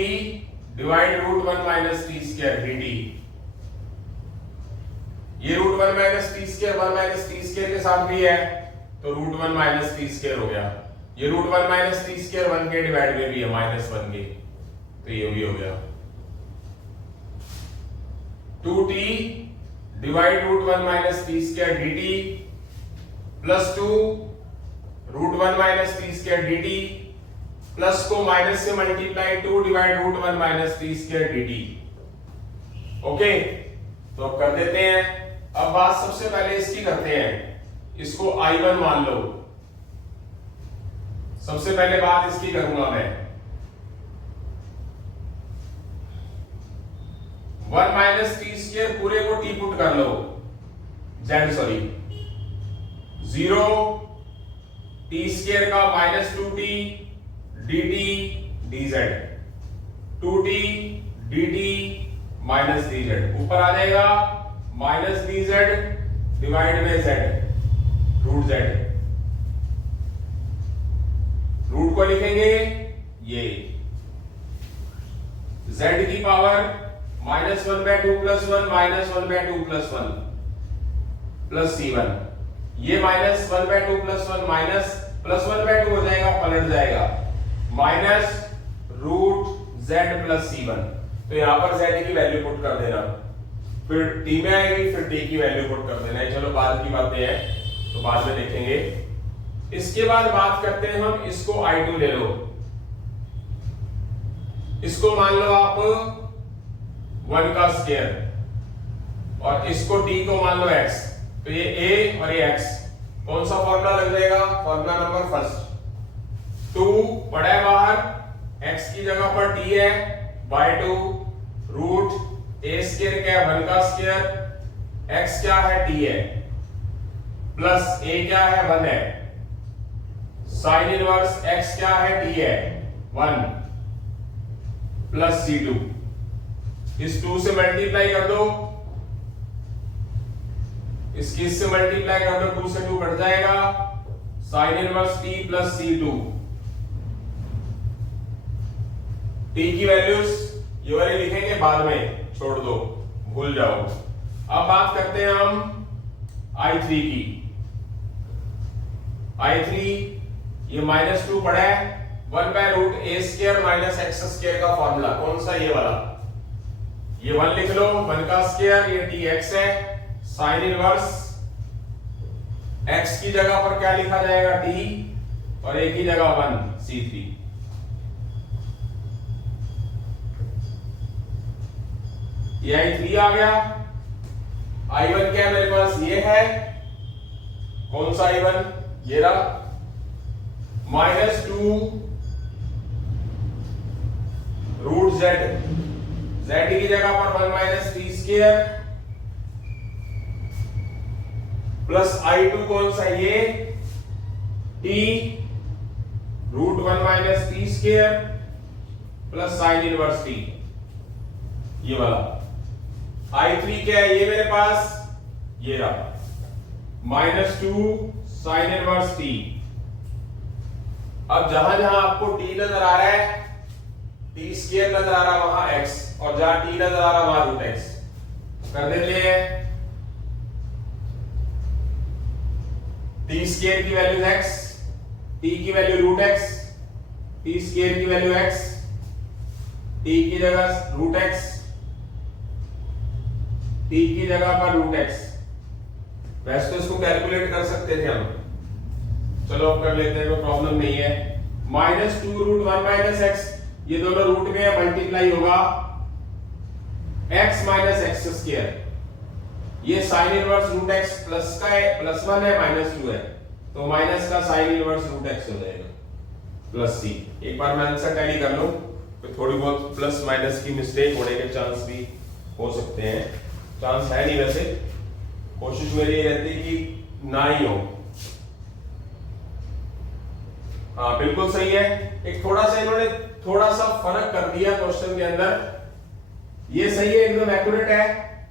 divide root 1 minus t square dt। ये root 1 minus t square 1 minus t square के साथ भी है, तो रूट 1 माइनस टी स्क्वायर हो गया। ये रूट 1 माइनस टी स्क्वायर 1 के डिवाइड में भी है, माइनस 1 के, तो ये भी हो गया। 2t divide root 1 minus t square dt plus 2 root 1 minus t square dt plus को माइनस से multiply 2 divide root 1 minus t square dt। Okay, तो अब कर देते हैं। अब बात सबसे पहले इसकी करते हैं, इसको I1 मान लो। सबसे पहले बात इसकी करूंगा मैं, 1 माइनस टी स्क्वायर पूरे को टी पुट कर लो, जीरो टी स्क्वायर का minus 2t dt dz, 2t dt minus dz, ऊपर आ जाएगा माइनस dz डिवाइड में z, रूट z, रूट को लिखेंगे ये z की power minus 1/2 plus 1 minus 1/2 plus 1 plus c1, ये माइनस 1/2 प्लस 1 माइनस प्लस 1/2 हो जाएगा, पलट जाएगा, minus root z plus c1। तो यहां पर z की वैल्यू पुट कर देना, फिर t में आएगी, फिर t की वैल्यू पुट कर देना है। चलो बाद की बातें हैं तो बाद में देखेंगे। इसके बाद बात करते हैं हम, इसको I2 ले लो, इसको मान लो आप 1 का स्क्वायर और इसको t को मान लो x, तो ये a और ये x, कौन सा फॉर्मूला लग जाएगा? फॉर्मूला नंबर फर्स्ट, 2 पड़ा है बाहर, x की जगह पर t है, बाय 2 रूट a स्क्वायर क्या है? 1 का स्क्वायर, x क्या है? t है, प्लस a क्या है? 1 है, साइन इनवर्स x क्या है? t है 1, प्लस c2, इस 2 से मल्टीप्लाई कर दो, इसकी इससे मल्टीप्लाई कर दो, 2 से 2 कट जाएगा, sign inverse t plus c2, t की वैल्यूज ये वाली लिखेंगे बाद में, छोड़ दो, भूल जाओ। अब बात करते हैं हम I3 की। I3 ये माइनस 2 पड़ा है, 1/√a square minus x square का फॉर्मूला, कौन सा? ये वाला, ये 1 लिख लो, 1 का स्क्वायर, ये dx है, साइन इनवर्स x की जगह पर क्या लिखा जाएगा? t, और a की जगह 1 c3। ये I3 आ गया। I1 क्या है मेरे पास? ये है, कौन सा I1? ये रहा, माइनस 2 रूट z, z की जगह पर 1 minus t square, plus I2 कौन सा? ये t root 1 minus t square plus sine inverse t, ये वाला। I3 क्या है? ये मेरे पास, ये रहा, माइनस 2 साइन इनवर्स t। अब जहां जहां आपको t नजर आ रहा है, t स्क्वायर नजर आ रहा है वहां x, और जहां t नजर आ रहा है वहां रूट x कर देते हैं। t स्क्वायर की वैल्यू x, t की value root x, t square की वैल्यू x, t की जगह रूट x, t की जगह पर रूट x। वैसे तो इसको कैलकुलेट कर सकते थे हम, चलो अब कर लेते हैं, कोई प्रॉब्लम नहीं है। माइनस 2 रूट 1 माइनस x, ये दोनों रूट में मल्टीप्लाई होगा, x माइनस एक्स स्क्वायर, ये sine inverse root x plus का है, प्लस 1 है, माइनस 2 है, तो माइनस का साइन इनवर्स रूट x हो जाएगा, प्लस c। एक बार मैं आंसर टैली कर लूं, तो थोड़ी बहुत प्लस माइनस की मिस्टेक होने के चांस भी हो सकते हैं, चांस है नहीं वैसे, कोशिश मेरी ये रहती है कि ना ही हो। हाँ बिल्कुल सही है। एक थोड़ा सा इन्होंने थोड़ा सा फर्क कर दिया क्वेश्चन के अंदर, ये सही है, एकदम एक्यूरेट है।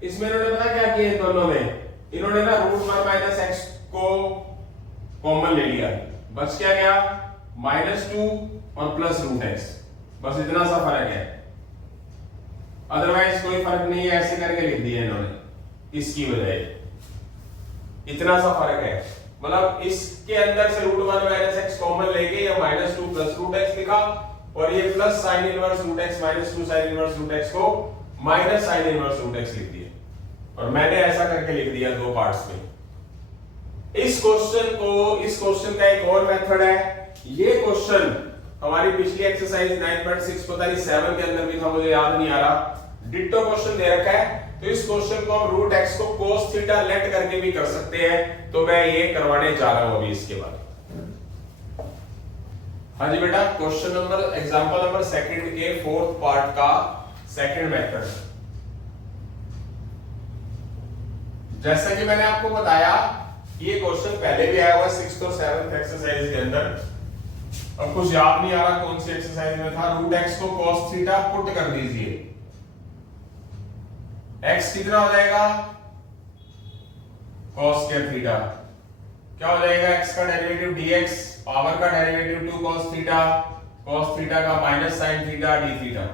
इसमें इन्होंने पता क्या किया, इन दोनों में इन्होंने ना रूट 1 माइनस एक्स को कॉमन ले लिया, बच क्या गया? -2 और प्लस रूट एक्स, बस इतना सा फर्क है, अदरवाइज कोई फर्क नहीं है। ऐसे करके लिख दिया इन्होंने, इसकी वजह इतना सा फर्क है, मतलब इसके अंदर से रूट 1 माइनस एक्स कॉमन लेके या -2 प्लस रूट एक्स लिखा, और ये plus sine inverse root x -2 sine inverse root x को minus sine inverse root x लिख दिया, और मैंने ऐसा करके लिख दिया दो पार्ट्स में। इस क्वेश्चन का एक और मेथड है। ये क्वेश्चन हमारी पिछली एक्सरसाइज 9.6 पता नहीं 7 के अंदर भी था, मुझे याद नहीं आ रहा, डिट्टो क्वेश्चन दे रखा है, तो इस क्वेश्चन को हम रूट एक्स को cos थीटा लेट करके भी कर सकते हैं, तो मैं ये करवाने जा रहा हूं अभी इसके बाद। हाँ जी बेटा, question number example number second के फोर्थ पार्ट का सेकंड मेथड। जैसा कि मैंने आपको बताया ये क्वेश्चन पहले भी आया हुआ है 6th और 7th एक्सरसाइज के अंदर। अब कुछ याद नहीं आ रहा कौन सी एक्सरसाइज में था। रूट एक्स को cos थीटा पुट कर दीजिए। x कितना हो जाएगा cos स्क्वायर थीटा, क्या हो जाएगा x का डेरिवेटिव dx, पावर का डेरिवेटिव 2 cos थीटा का minus sin theta d theta.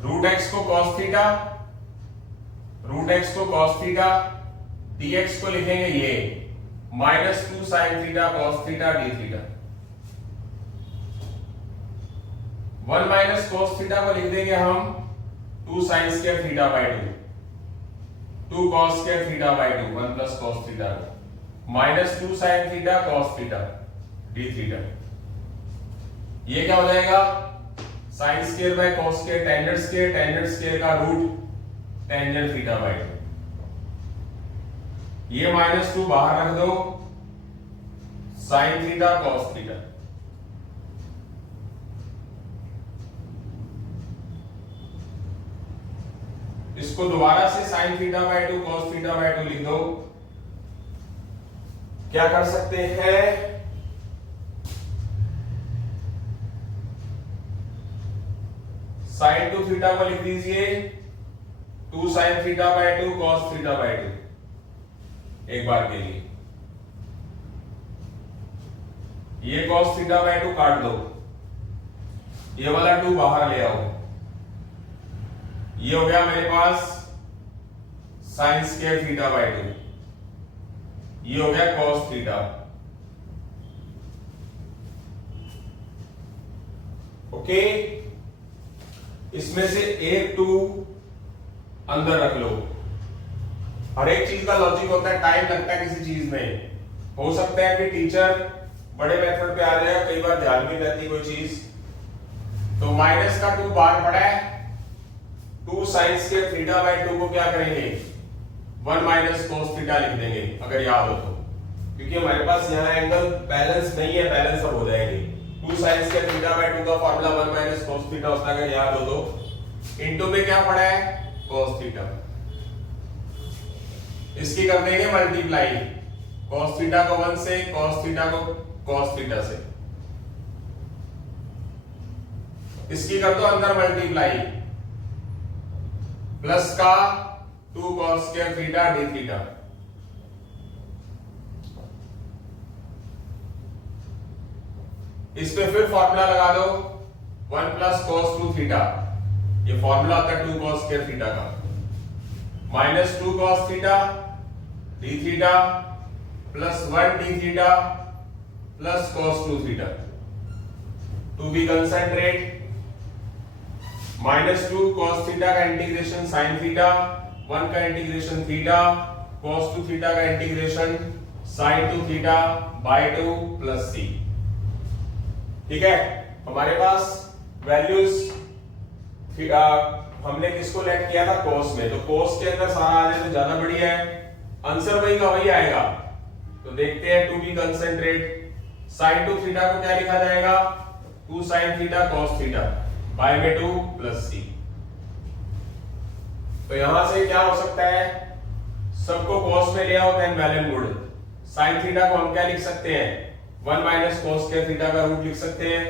Root x को cos थीटा, रूट एक्स को cos थीटा, dx को लिखेंगे ये minus 2 sin theta cos theta d theta. 1 minus cos theta को लिख देंगे हम 2 sin square theta by 2 cos square theta by 2 1 plus cos theta minus 2 sin theta cos theta d theta. ये क्या हो जाएगा sin square by cos square, tangent square का root tangent theta by 2। ये माइनस 2 बाहर रख दो, sin थीटा cos थीटा। इसको दोबारा से sin theta by 2 cos theta by 2 लिख दो। क्या कर सकते हैं, sin 2 थीटा को लिख दीजिए 2 sin theta by 2 cos theta by 2 एक बार के लिए। ये cos थीटा बाय 2 काट दो, ये वाला 2 बाहर ले आओ। ये हो गया मेरे पास sin स्क्वायर थीटा बाय 2, ये हो गया cos थीटा। ओके, इसमें से एक 2 अंदर रख लो। हर एक चीज का लॉजिक होता है, टाइम लगता है किसी चीज में। हो सकता है कि टीचर बड़े मेथड पे आ जाए, कई बार ध्यान भी रहती कोई चीज। तो माइनस का 2 बाहर पड़ा है, 2 sin स्क्वायर थीटा बाय 2 को क्या करेंगे 1 माइनस cos थीटा लिख देंगे अगर याद हो तो, क्योंकि हमारे पास यहाँ एंगल बैलेंस नहीं है, बैलेंस अब हो जाएंगे। 2 sin स्क्वायर थीटा बाय 2 का फार्मूला 1 माइनस cos थीटा होता है अगर याद हो तो। इनटू में क्या पड़ा है cos थीटा, इसकी कर देंगे मल्टीप्लाई, cos थीटा को 1 से, cos थीटा को cos थीटा से, इसकी कर दो अंदर मल्टीप्लाई, प्लस का 2 cos square theta d theta. इस पे फिर फॉर्मूला लगा दो 1 प्लस cos 2 थीटा, ये फॉर्मूला होता है 2 cos स्क्वायर थीटा का, minus 2 cos theta d theta plus 1 d theta plus cos 2 theta. To be concentrate, minus 2 cos theta का इंटीग्रेशन sin थीटा, 1 का इंटीग्रेशन थीटा, cos 2 थीटा का integration sin 2 theta by 2 plus c। ठीक है, हमारे पास values हमने किसको late किया था cos में, तो cos के अंदर सारा आ जाए तो ज्यादा बढ़िया है, आंसर वही का वही आएगा। तो देखते हैं, to be concentrate, sin 2 theta को क्या लिखा जाएगा 2 sin theta cos theta by में 2 प्लस c। तो यहां से क्या हो सकता है, सबको cos में ले आओ then well and good. sin theta को हम क्या लिख सकते हैं 1 माइनस cos स्क्वायर थीटा का रूट लिख सकते हैं,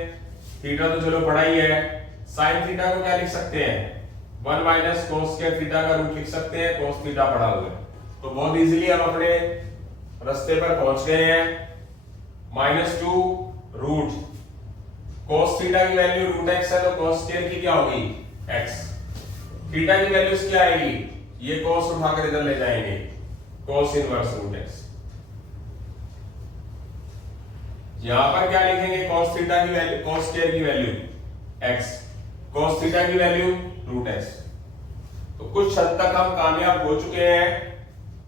थीटा तो चलो पढ़ा ही है। sin थीटा को क्या लिख सकते हैं 1 माइनस cos स्क्वायर थीटा का रूट लिख सकते हैं, cos थीटा पढ़ा हुआ है। तो बहुत इजीली हम अपने रास्ते पर पहुंच गए हैं। -2 रूट cos थीटा की वैल्यू रूट x है, तो cos स्क्वायर की क्या होगी x। थीटा की वैल्यूज क्या आएगी, ये cos उठाकर इधर ले जाएंगे, cos इनवर्स रूट x। यहां पर क्या लिखेंगे cos थीटा की वैल्यू, cos स्क्वायर की वैल्यू x, cos थीटा की वैल्यू रूट x। तो कुछ हद तक हम कामयाब हो चुके हैं।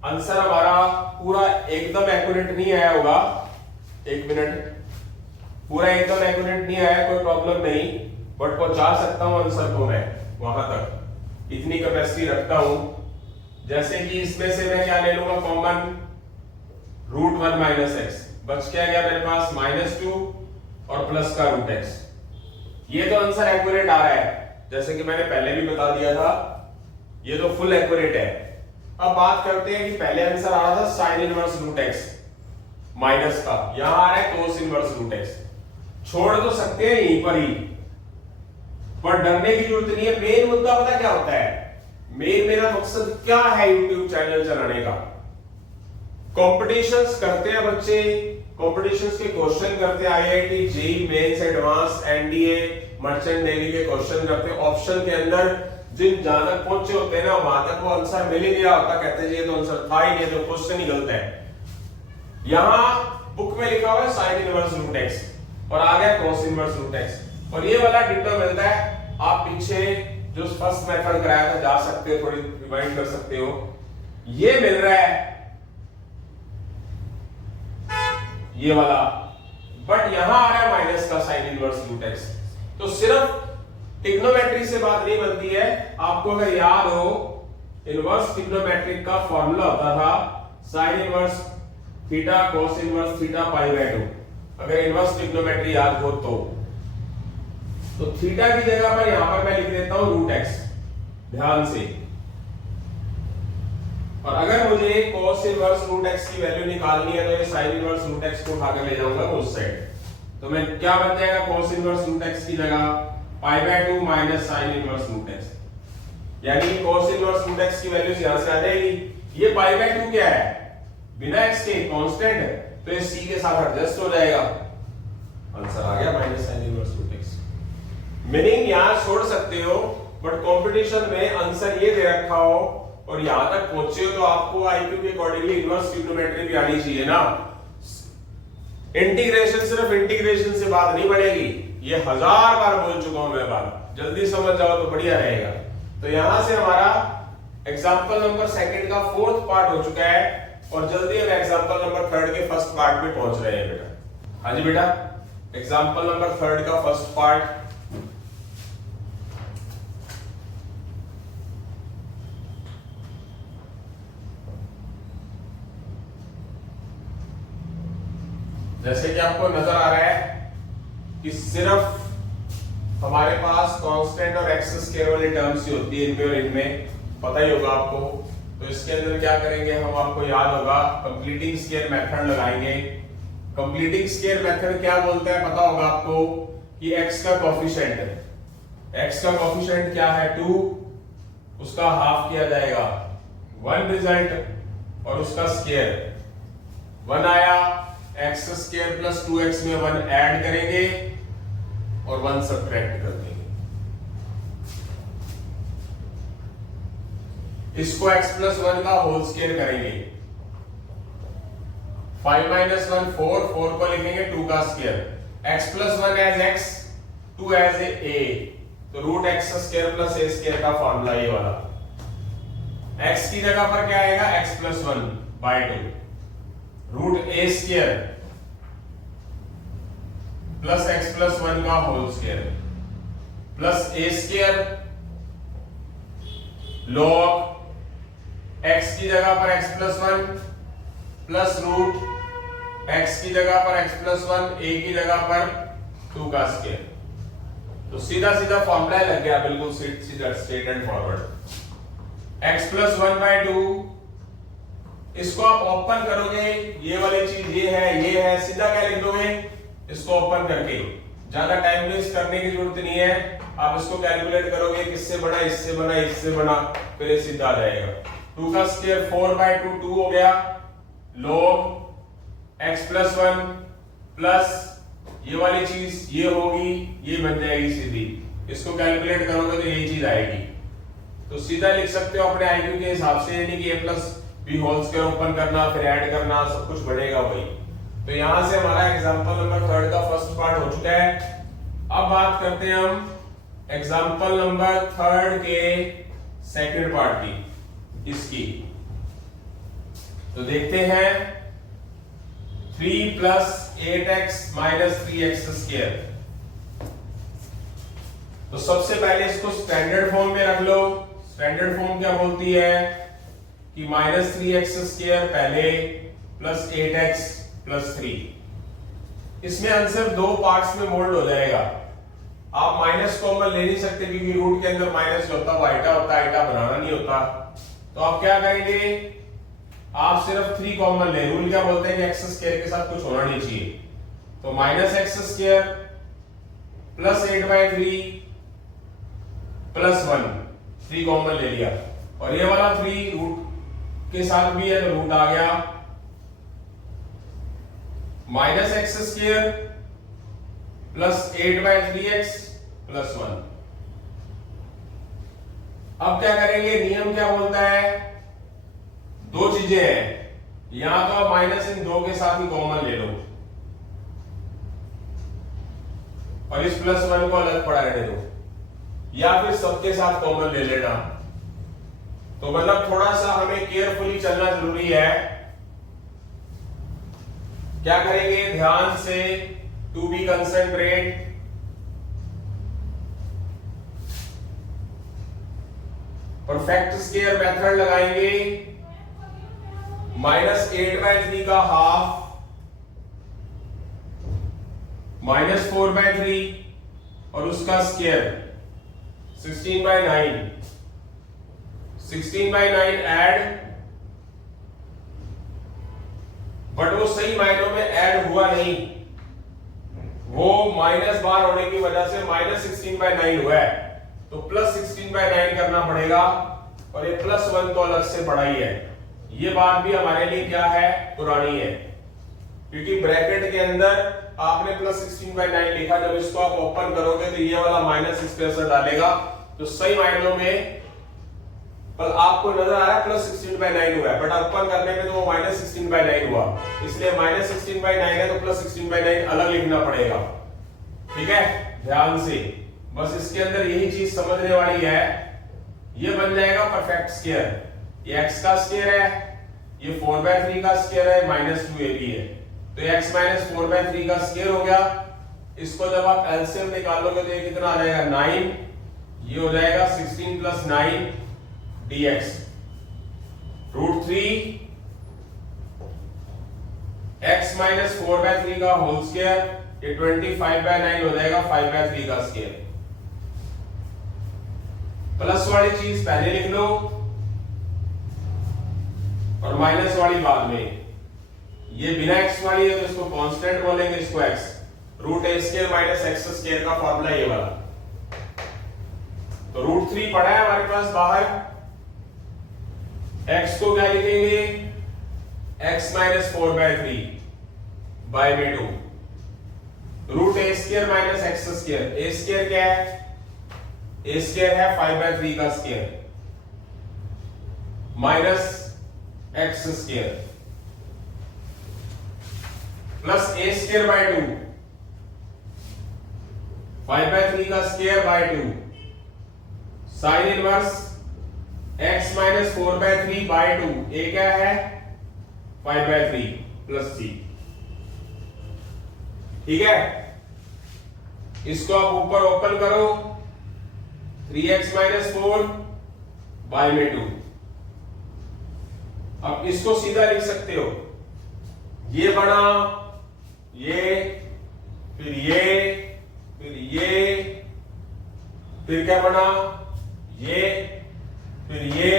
आंसर हमारा पूरा एकदम एक्यूरेट नहीं आया होगा, एक मिनट, पूरा एकदम एक्यूरेट नहीं आया, कोई प्रॉब्लम नहीं, बट पहुंचा सकता हूं आंसर को मैं वहां तक, इतनी कैपेसिटी रखता हूं। जैसे कि इसमें से मैं क्या ले लूंगा कॉमन, √1 माइनस एक्स, बच क्या गया मेरे पास -2 और प्लस का √x। ये तो आंसर एक्यूरेट आ रहा है, जैसे कि मैंने पहले भी बता दिया था, ये तो फुल एक्यूरेट है। अब बात करते हैं कि पहले आंसर आ रहा था साइन इनवर्स √x माइनस का, यहां आ रहा है कोस इनवर्स √x। छोड़ तो सकते हैं यहीं पर ही, पर डरने की जरूरत नहीं है। मेन मुद्दा पता क्या होता है, मेरा मकसद क्या है यूट्यूब चैनल चलाने का, कॉम्पिटिशंस करते हैं बच्चे, कॉम्पिटिशंस के क्वेश्चन करते हैं, IIT JEE mains advance NDA merchant navy के क्वेश्चन करते हैं, ऑप्शन के अंदर जिन जहां तक पहुंचे होते हैं ना वहां तक वो आंसर मिल ही गया होता, कहते हैं ये तो आंसर था ही नहीं, तो क्वेश्चन ही गलत है। यहां बुक में लिखा हुआ है साइन इनवर्स √x और आ गया कॉस इनवर्स √x, और ये वाला डिटो मिलता है। आप पीछे जो फर्स्ट मेथड कराया था जा सकते हो, थोड़ी रिवाइंड कर सकते हो, ये मिल रहा है ये वाला, बट यहां आ रहा है माइनस का साइन इनवर्स √x। तो सिर्फ ट्रिग्नोमेट्री से बात नहीं बनती है। आपको अगर याद हो, इनवर्स ट्रिग्नोमेट्रिक का फॉर्मूला होता था sine inverse theta cos inverse theta π/2। अगर इनवर्स ट्रिग्नोमेट्री याद हो तो थीटा की जगह पर यहां पर मैं लिख देता हूं √x, ध्यान से। और अगर मुझे cos इनवर्स √x की वैल्यू निकालनी है तो ये sin इनवर्स √x को उठा के ले जाऊंगा उस साइड, तो मैं क्या बन जाएगा cos इनवर्स √x की जगह π/2 माइनस sin इनवर्स √x, यानी कि cos इनवर्स √x की वैल्यू यहां से आ जाएगी। ये π/2 क्या है, बिना x के कांस्टेंट है, तो ये c के साथ एडजस्ट हो जाएगा, आंसर आ गया minus sin inverse √x। Meaning यहां छोड़ सकते हो, बट कंपटीशन में आंसर ये दे रखा हो और यहां तक पहुंचे हो तो आपको आईक्यू के अकॉर्डिंगली इनवर्स ट्रिग्नोमेट्री भी आनी चाहिए ना। इंटीग्रेशन सिर्फ इंटीग्रेशन से बात नहीं बढ़ेगी, ये 1000 बार बोल चुका हूं मैं बात, जल्दी समझ जाओ तो बढ़िया रहेगा। तो यहां से हमारा एग्जांपल नंबर सेकंड का 4th पार्ट हो चुका है, और जल्दी हम एग्जांपल नंबर 3 के फर्स्ट पार्ट पे पहुंच रहे हैं बेटा। हाँ जी बेटा, एग्जांपल नंबर 3 का फर्स्ट पार्ट। जैसे कि आपको नजर आ रहा है कि सिर्फ हमारे पास कांस्टेंट और एक्स स्क्वायर वाली टर्म्स ही होती है इनमें और इनमें, पता ही होगा आपको। तो इसके अंदर क्या करेंगे हम, आपको याद होगा कंप्लीटिंग स्क्वायर मेथड लगाएंगे। कंप्लीटिंग स्क्वायर मेथड क्या बोलते हैं पता होगा आपको, कि x का कोफिशिएंट है, x का कोफिशिएंट क्या है 2, उसका हाफ किया जाएगा 1 रिजल्ट, और उसका स्क्वायर 1 आया, x स्क्वायर प्लस 2x में 1 ऐड करेंगे और 1 सब्ट्रैक्ट कर देंगे। इसको x प्लस 1 का होल स्क्वायर करेंगे, 5 माइनस 1 4, 4 को लिखेंगे 2 का square, x plus 1 as x, 2 as a, तो √x square plus a square का फॉर्मूला ये वाला। x की जगह पर क्या आएगा, x plus 1 by 2, √a square plus x plus 1 का whole square plus a square log x की जगह पर x प्लस 1 प्लस √x की जगह पर x प्लस 1, a की जगह पर 2 का स्क्वायर। तो सीधा सीधा फॉर्मूला लग गया, बिल्कुल सीधा straight and forward. x plus 1 by 2, इसको आप ओपन करोगे, ये वाली चीज ये है, सीधा क्या लिख दोगे, इसको ओपन करके, ज्यादा टाइम वेस्ट करने की जरूरत नहीं है। आप इसको कैलकुलेट करोगे, किससे बना, इससे बना, इससे बना, फिर ये सीधा आ जाएगा। 2 का स्क्वायर 4 बाय 2, 2 हो गया, log x प्लस 1 प्लस ये वाली चीज ये होगी, ये बन जाएगी सीधी, इसको कैलकुलेट करोगे तो यही चीज आएगी। तो सीधा लिख सकते हो अपने आईक्यू के हिसाब से, यानी कि a plus b whole square open करना, फिर ऐड करना, सब कुछ बढ़ेगा वही। तो यहां से हमारा एग्जांपल नंबर 3 का फर्स्ट पार्ट हो चुका है। अब बात करते हैं हम एग्जांपल नंबर 3 के सेकंड पार्ट की, इसकी। तो देखते हैं 3 plus 8x minus 3x square. तो सबसे पहले इसको स्टैंडर्ड फॉर्म में रख लो। स्टैंडर्ड फॉर्म क्या बोलती है कि माइनस 3x स्क्वायर पहले प्लस 8x प्लस 3। इसमें आंसर दो पार्ट्स में मोल्ड हो जाएगा। आप माइनस कॉमन ले नहीं सकते क्योंकि रूट के अंदर माइनस जो होता है वो आइटा होता है, आइटा बनाना नहीं होता। तो आप क्या करेंगे, आप सिर्फ 3 कॉमन ले। रूल क्या बोलते हैं कि एक्स स्क्वायर के साथ कुछ होना नहीं चाहिए। तो minus x square plus 8/3 plus 1, 3 common ले लिया। और ये वाला 3 रूट के साथ भी है तो रूट आ गया। Minus x square plus 8/3x plus 1। अब क्या करेंगे, नियम क्या बोलता है, दो चीजें हैं, यहां तो आप माइनस इन दो के साथ ही कॉमन ले लो और इस प्लस 1 को अलग पड़ा रहने दो, या फिर सबके साथ कॉमन ले लेना। तो मतलब थोड़ा सा हमें केयरफुली चलना जरूरी है। क्या करेंगे, ध्यान से, to be concentrate. Perfect square method लगाएंगे। माइनस 8/3 का हाफ माइनस 4/3 और उसका स्क्वायर 16/9। 16/9 ऐड, बट वो सही मायनों में ऐड हुआ नहीं, वो माइनस बार होने की वजह से माइनस 16/9 हुआ है। तो प्लस 16/9 करना पड़ेगा और ये प्लस 1 तो अलग से पड़ा ही है। ये बात भी हमारे लिए क्या है, पुरानी है, क्योंकि ब्रैकेट के अंदर आपने प्लस 16/9 लिखा, जब इसको आप ओपन करोगे तो ये वाला माइनस इस पे असर डालेगा। तो सही मायनों में पर आपको नजर आ रहा है प्लस 16/9 हुआ है, बट ओपन करने में तो वो माइनस 16/9 हुआ, इसलिए माइनस 16/9 है तो प्लस 16/9 अलग लिखना पड़ेगा। ठीक है, ध्यान से, बस इसके अंदर यही चीज समझने वाली है। ये बन जाएगा परफेक्ट स्क्वायर। ये x का स्क्वायर है, ये 4/3 का स्क्वायर है, माइनस 2ab है, तो x माइनस 4/3 का स्क्वायर हो गया। इसको जब आप एलसीएम निकालोगे तो ये कितना आ जाएगा, 9। ये हो जाएगा 16 प्लस 9 dx √3 x माइनस 4/3 का होल स्क्वायर, ये 25/9 हो जाएगा 5/3 का स्क्वायर। प्लस वाली चीज पहले लिख लो और माइनस वाली बाद में। ये बिना x वाली है तो इसको कांस्टेंट बोलेंगे, इसको x। √a² minus x square का फॉर्मूला ये वाला। तो √3 पड़ा है हमारे पास बाहर, x को क्या लिखेंगे, x माइनस 4/3 बाय में 2 √a² minus x square. a square क्या है, a स्क्वायर है 5/3 का square minus x square plus a² by 2 5/3 का square by 2 sine inverse x minus 4/3 by 2। a क्या है, 5/3 प्लस c। ठीक है, इसको आप ऊपर ओपन करो, 3x माइनस 4 बाय में 2। अब इसको सीधा लिख सकते हो, ये बना, ये, फिर ये, फिर ये, फिर क्या बना, ये, फिर ये।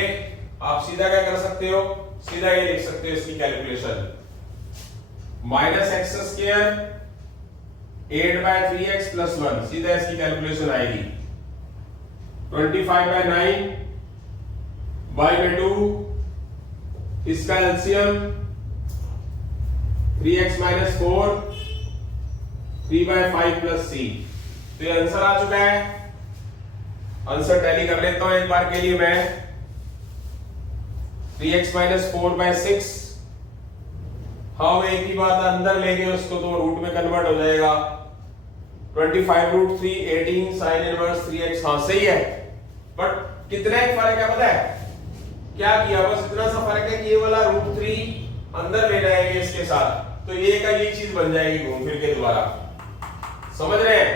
आप सीधा क्या कर सकते हो, सीधा ये लिख सकते हो इसकी calculation, minus x square 8/3x plus 1, सीधा इसकी कैलकुलेशन आएगी 25/9 बाय में 2, इसका LCM 3x minus 4 3/5 plus c। तो ये आंसर आ चुका है। आंसर टैली कर लेता हूं एक बार के लिए मैं। 3x माइनस 4/6, हाँ एक ही बात है, अंदर लेके उसको तो रूट में कन्वर्ट हो जाएगा। 25√3 18 साइन इनवर्स 3x, हाँ सही है, बट कितना एक फर्क है पता है क्या किया, बस इतना सा फर्क है कि ये वाला √3 अंदर ले जाएंगे इसके साथ, तो ये का ये चीज बन जाएगी घूम फिर के दोबारा। समझ रहे हैं?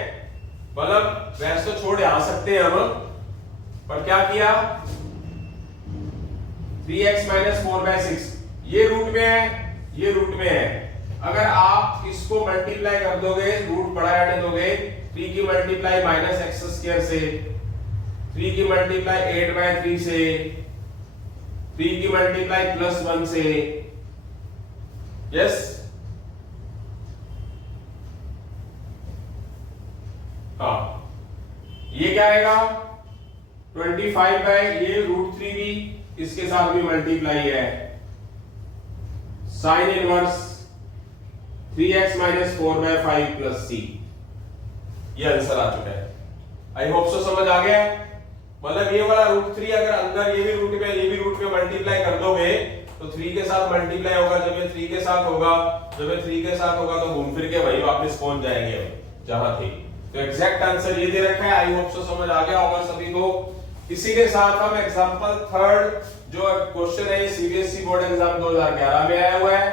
मतलब वैसे तो छोड़ आ सकते हैं हम, पर क्या किया 3x माइनस 4/6 ये रूट में है, ये रूट में है। अगर आप इसको मल्टीप्लाई कर दोगे, रूट बड़ा रहने दोगे, 3 की मल्टीप्लाई माइनस एक्स स्क्वायर से, 3 की मल्टीप्लाई 8/3 से, 3 की मल्टीप्लाई +1 से, यस हाँ ये क्या आएगा 25 बाय ये √3 भी इसके साथ भी मल्टीप्लाई है, sine inverse 3x minus 4/5 plus c, ये आंसर आ चुका है। आई होप सो समझ आ गया। मतलब ये वाला √3 अगर अंदर ये भी रूट में ये भी रूट में मल्टीप्लाई कर दोगे तो 3 के साथ मल्टीप्लाई होगा, जब ये 3 के साथ होगा, जब ये 3 के साथ होगा तो घूम फिर के वही वापस पहुंच जाएंगे जहां थे। तो एग्जैक्ट आंसर ये दे रखा है। आई होप सो समझ आ गया होगा सभी को। इसी के साथ हम एग्जांपल थर्ड जो क्वेश्चन है, सीबीएसई बोर्ड एग्जाम 2011 में आया हुआ है,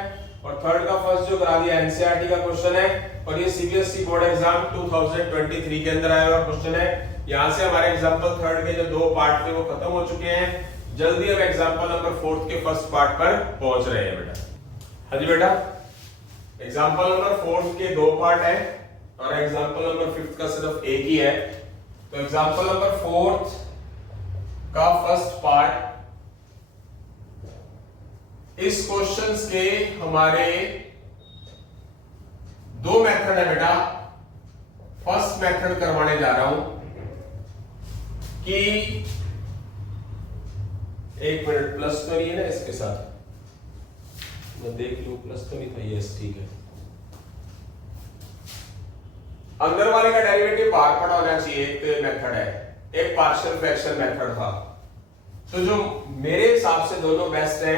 और थर्ड का फर्स्ट जो करा दिया एनसीईआरटी का क्वेश्चन है, और ये सीबीएसई बोर्ड एग्जाम 2023 के अंदर आया हुआ क्वेश्चन है। यहां से हमारे एग्जांपल थर्ड के जो 2 पार्ट थे वो खत्म हो चुके हैं। जल्दी हम एग्जांपल नंबर 4 के फर्स्ट पार्ट पर पहुंच रहे हैं बेटा। हाँ जी बेटा, एग्जांपल नंबर 4 के 2 पार्ट है और एग्जांपल नंबर 5 का सिर्फ एक ही है। तो एग्जांपल नंबर 4 का फर्स्ट पार्ट, इस क्वेश्चंस के हमारे 2 मेथड है बेटा। फर्स्ट मेथड करवाने जा रहा हूं कि 1 मिनट, प्लस तो नहीं है ना इसके साथ, मैं देख लूं प्लस तो नहीं था, यस ठीक है। अंदर वाले का डेरिवेटिव बाहर पड़ा होना चाहिए, एक मेथड है, एक पार्शियल फ्रैक्शन मेथड था। तो जो मेरे हिसाब से दोनों बेस्ट है,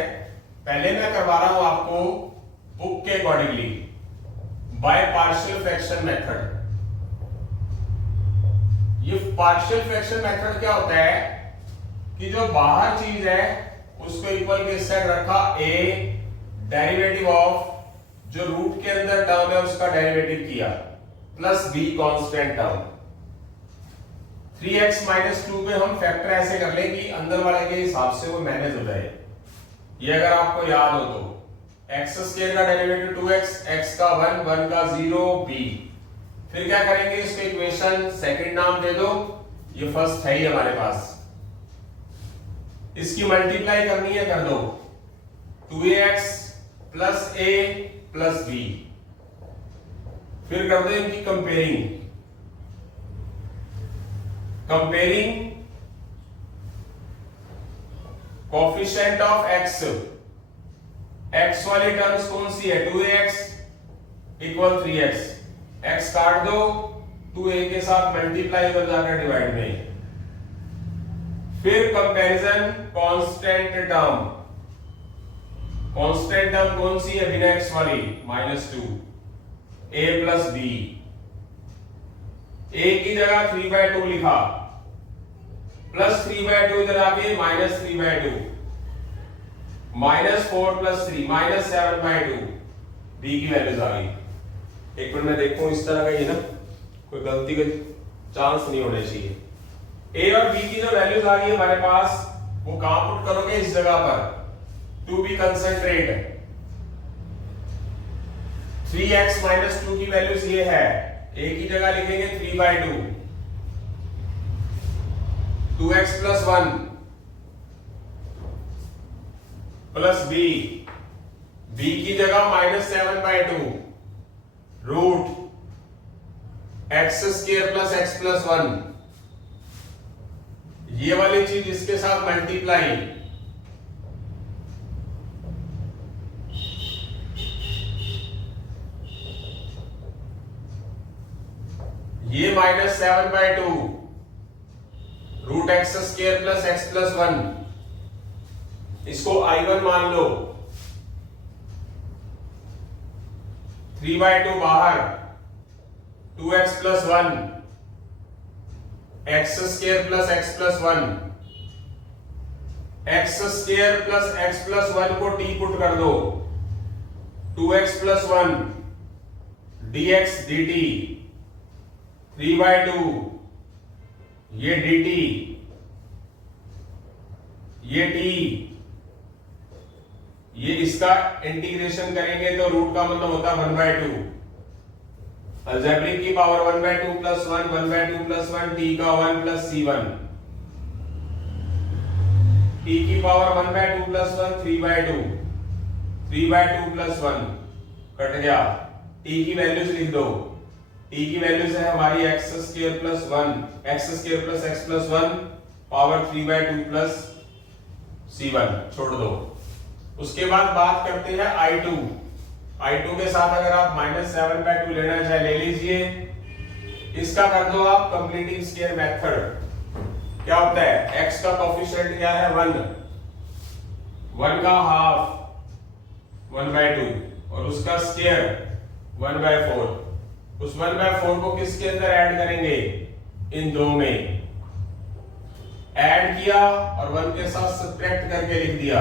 पहले मैं करवा रहा हूं आपको बुक के accordingly by partial fraction method. ये पार्शियल फ्रैक्शन मेथड क्या होता है कि जो बाहर चीज है उसको इक्वल के सेट रखा, ए डेरिवेटिव ऑफ जो रूट के अंदर टर्म है उसका डेरिवेटिव किया, plus be constant term. 3x minus 2 पे हम फैक्टर ऐसे कर लें कि अंदर वाले के हिसाब से वो मैनेज हो जाए। ये अगर आपको याद हो तो x स्क्वायर का डेरिवेटिव 2x, x का 1, 1 का 0, b। फिर क्या करेंगे, इसको इक्वेशन सेकंड नाम दे दो, ये फर्स्ट है ही हमारे पास। इसकी मल्टीप्लाई करनी है, कर दो 2ax plus a plus b। फिर कर दो इनकी comparing, coefficient of x, x वाली टर्म्स कौन सी है, 2ax इक्वल 3x, x काट दो, 2a के साथ मल्टीप्लाई हो जाकर डिवाइड में। फिर comparison constant term, constant term कौन सी है बिना x वाली, -2, a प्लस b। a की जगह 3/2 लिखा, प्लस 3/2 इधर आके -3/2, -4 प्लस 3 -7/2, b की वैल्यूज आ गई। एक मिनट में देखूं इस तरह का, ये ना कोई गलती का चांस नहीं होने चाहिए। a और b की जो वैल्यूज आ गई हमारे पास, वो कहां पुट करोगे, इस जगह पर, to be concentrate. 3x minus 2 की वैल्यूज ये है, a की जगह लिखेंगे 3/2, 2x plus 1 plus b, b की जगह -7/2 root x square plus x plus 1। ये वाली चीज इसके साथ मल्टीप्लाई, ये -7/2 root x square plus x plus 1, इसको I1 मान लो, 3/2 बाहर, 2x plus 1, x square plus x plus 1, x square plus x plus 1 को t पुट कर दो, 2x प्लस 1 dx dt 3/2 ये dt ये t ये इसका इंटीग्रेशन करेंगे तो रूट का मतलब होता है 1/2 अलजेब्रिक की पावर 1/2 प्लस 1 1/2 प्लस 1 t का 1 प्लस c1 t की पावर 1/2 प्लस 1 3/2 3/2 प्लस 1 कट गया t की वैल्यूज लिख दो t की वैल्यूज है हमारी x square plus 1 x square plus x plus 1 power 3/2 plus c1 छोड़ दो। उसके बाद बात करते हैं I2 के साथ अगर आप -7/2 लेना चाहे ले लीजिए। इसका कर दो आप कंप्लीटिंग स्क्वायर मेथड। क्या होता है x का कोफिशिएंट क्या है 1 का हाफ 1/2 और उसका स्क्वायर 1/4। उस 1/4 को किसके अंदर ऐड करेंगे इन दो में ऐड किया और 1 के साथ सब्ट्रैक्ट करके लिख दिया।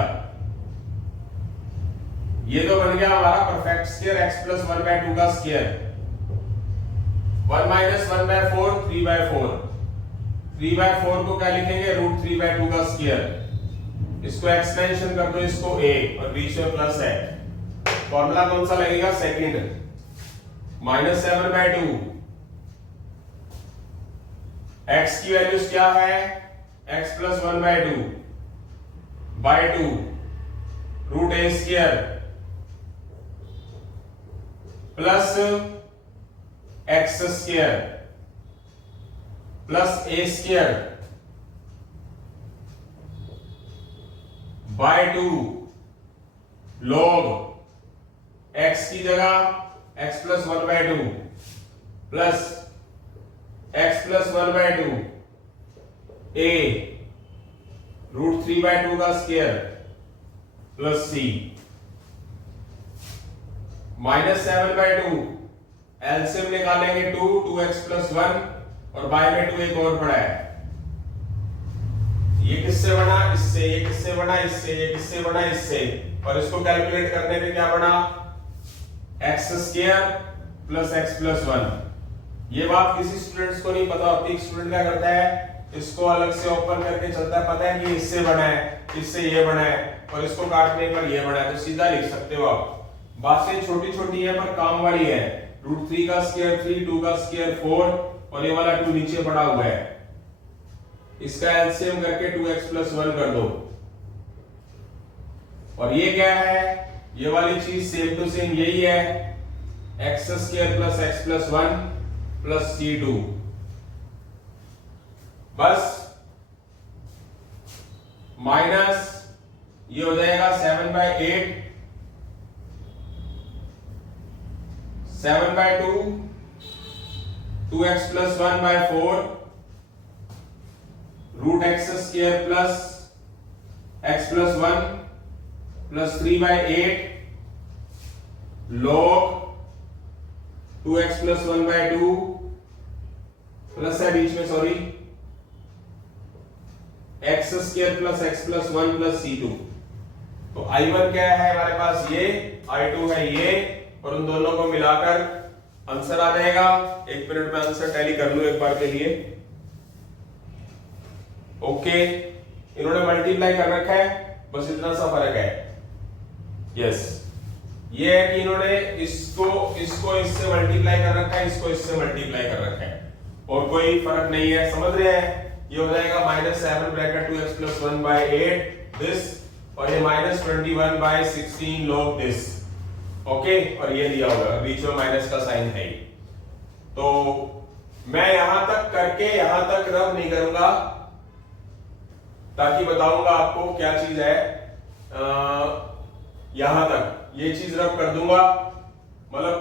ये तो बन गया हमारा परफेक्ट स्क्वायर x प्लस 1/2 का स्क्वायर 1 माइनस 1/4 3/4 3/4 को क्या लिखेंगे रूट 3/2 का स्क्वायर। इसको एक्सटेंशन कर दो इसको a और बीच में प्लस है। फॉर्मूला कौन सा लगेगा सेकंड -7/2 x की वैल्यूज क्या है x plus 1/2 by 2 root a square plus x square plus a square by 2 log x की जगह x plus 1/2 plus x plus 1/2 a root 3/2 का स्क्वायर प्लस c -7/2 एलसीएम निकालेंगे 2x प्लस 1 और bye में 2 एक और पड़ा है। ये किससे बना इससे ये किससे बना इससे ये किससे बना इससे और इसको कैलकुलेट करने पे क्या बना x square plus x plus 1। ये बात किसी स्टूडेंट्स को नहीं पता होती। स्टूडेंट क्या करता है इसको अलग से ओपन करके चलता है पता है कि इससे बना है इससे ये बना है और इसको काटने पर ये बना है तो सीधा लिख सकते हो आप। बातें छोटी छोटी है पर काम वाली है। रूट 3 का स्क्वायर 3 2 का स्क्वायर 4 और ये वाला 2 नीचे पड़ा हुआ है। इसका एलसीएम करके 2x प्लस 1 कर दो और ये क्या है ये वाली चीज सेम टू सेम यही है x square plus x plus 1 plus c2 बस माइनस ये हो जाएगा 7/8 7/2 2x plus 1/4 root x square plus x plus 1 plus 3/8 log 2x plus 1/2 plus है बीच में sorry x square plus x plus 1 plus c2। तो I1 क्या है हमारे पास ये I2 है ये और उन दोनों को मिलाकर आंसर आ जाएगा। एक मिनट में आंसर टैली कर लूं एक बार के लिए। ओके इन्होंने मल्टीप्लाई कर रखा है बस इतना सा फर्क है। यस ये है कि इन्होंने इसको इससे मल्टीप्लाई कर रखा है इसको इससे मल्टीप्लाई कर रखा है और कोई फर्क नहीं है। समझ रहे हैं ये हो जाएगा -7 ब्रैकेट 2x प्लस 1/8 दिस और ये -21/16 log दिस। ओके और ये दिया होगा बीच में माइनस का साइन है। तो मैं यहां तक करके यहां तक रब नहीं करूंगा ताकि बताऊंगा आपको क्या चीज है। यहां तक ये चीज रब कर दूंगा मतलब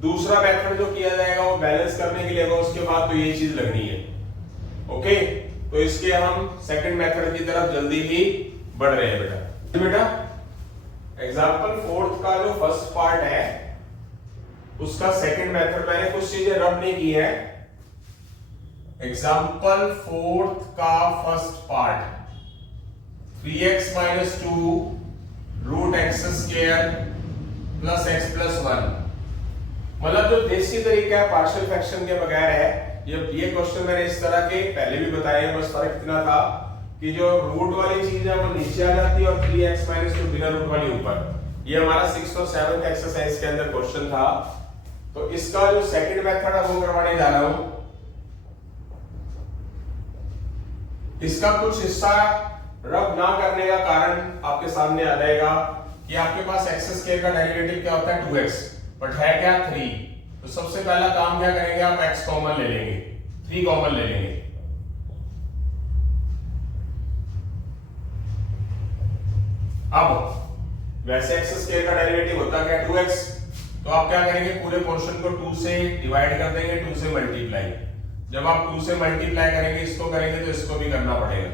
दूसरा मेथड जो किया जाएगा वो बैलेंस करने के लिए होगा उसके बाद तो ये चीज लगनी है। ओके तो इसके हम सेकंड मेथड की तरफ जल्दी ही बढ़ रहे हैं बेटा। एग्जाम्पल 4 का जो फर्स्ट पार्ट है उसका सेकंड मेथड मैंने कुछ चीजें रब नहीं की है। एग्जाम्पल 4 का first part 3x - 2 root x square plus x plus one. मतलब जो देसी तरीका है पार्शियल फ्रैक्शन के बगैर है। ये क्वेश्चन मैंने इस तरह के पहले भी बताए हैं, बस फर्क इतना था कि जो रूट वाली चीज है वो नीचे आ जाती है और 3x माइनस 2 बिना रूट वाली ऊपर। ये हमारा 6th और 7th एक्सरसाइज के अंदर क्वेश्चन था। तो इसका जो सेकंड मेथड है वो करवाने जा रहा हूं। इसका कुछ हिस्सा रब ना करने का कारण आपके सामने आ जाएगा कि आपके पास एक्स स्क्वायर का डेरिवेटिव क्या होता है 2x, बट है क्या 3। तो सबसे पहला काम क्या करेंगे, आप x कॉमन ले लेंगे, 3 कॉमन ले लेंगे। अब वैसे एक्स स्क्वायर का डेरिवेटिव होता क्या 2x, तो आप क्या करेंगे पूरे पोर्शन को 2 से डिवाइड कर देंगे, 2 से मल्टीप्लाई। जब आप 2 से मल्टीप्लाई करेंगे इसको करेंगे तो इसको भी करना पड़ेगा।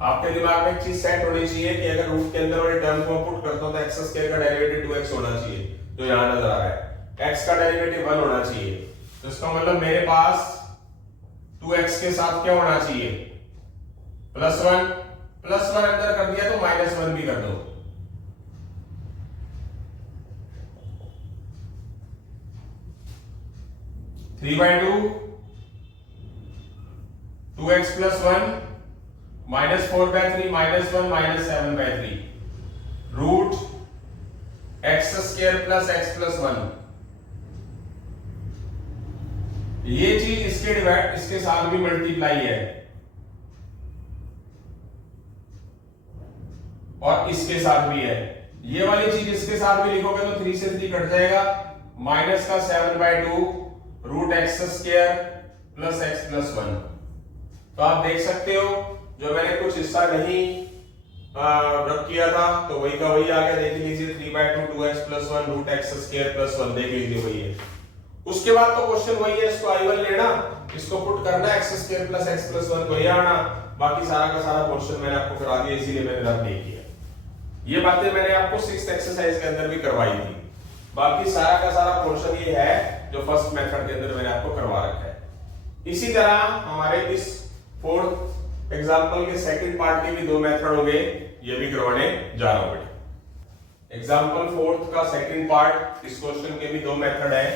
आपके दिमाग में एक चीज सेट होनी चाहिए कि अगर रूट के अंदर वाले टर्म को पुट करता हूं तो एक्स स्क्वायर का डेरिवेटिव 2x होना चाहिए, जो यहां नजर आ रहा है। x का डेरिवेटिव 1 होना चाहिए, तो इसका मतलब मेरे पास 2x के साथ क्या होना चाहिए +1। +1 अंदर कर दिया तो -1 भी कर दो। Three by two 2x + 1 -4/3 -1 -7/3 root x square plus x plus 1। ये चीज इसके डिवाइड इसके साथ भी मल्टीप्लाई है और इसके साथ भी है। ये वाली चीज इसके साथ भी लिखोगे तो 3 से 3 कट जाएगा, माइनस का 7/2 root x square plus x plus 1। तो आप देख सकते हो जो मैंने कुछ हिस्सा नहीं रख किया था तो वही का वही आ गया, देख लीजिए 3/2 2x + 1 root x square plus 1, देख लीजिए वही है। उसके बाद तो क्वेश्चन वही है, इसको i1 लेना, इसको पुट करना x square plus x plus 1 वही आना, बाकी सारा का सारा पोर्शन मैंने आपको करा दिया, इसीलिए मैंने रब नहीं किया। ये बातें मैंने आपको 6th एक्सरसाइज के अंदर भी करवाई थी, बाकी सारा का सारा पोर्शन ये है जो फर्स्ट मेथड के अंदर मैंने आपको करवा रखा है। इसी तरह हमारे इस 4th एग्जांपल के सेकंड पार्ट के भी 2 मेथड होंगे, ये भी करवाने जा रहा हूं बेटा। एग्जांपल 4th का सेकंड पार्ट, इस क्वेश्चन के भी 2 मेथड है।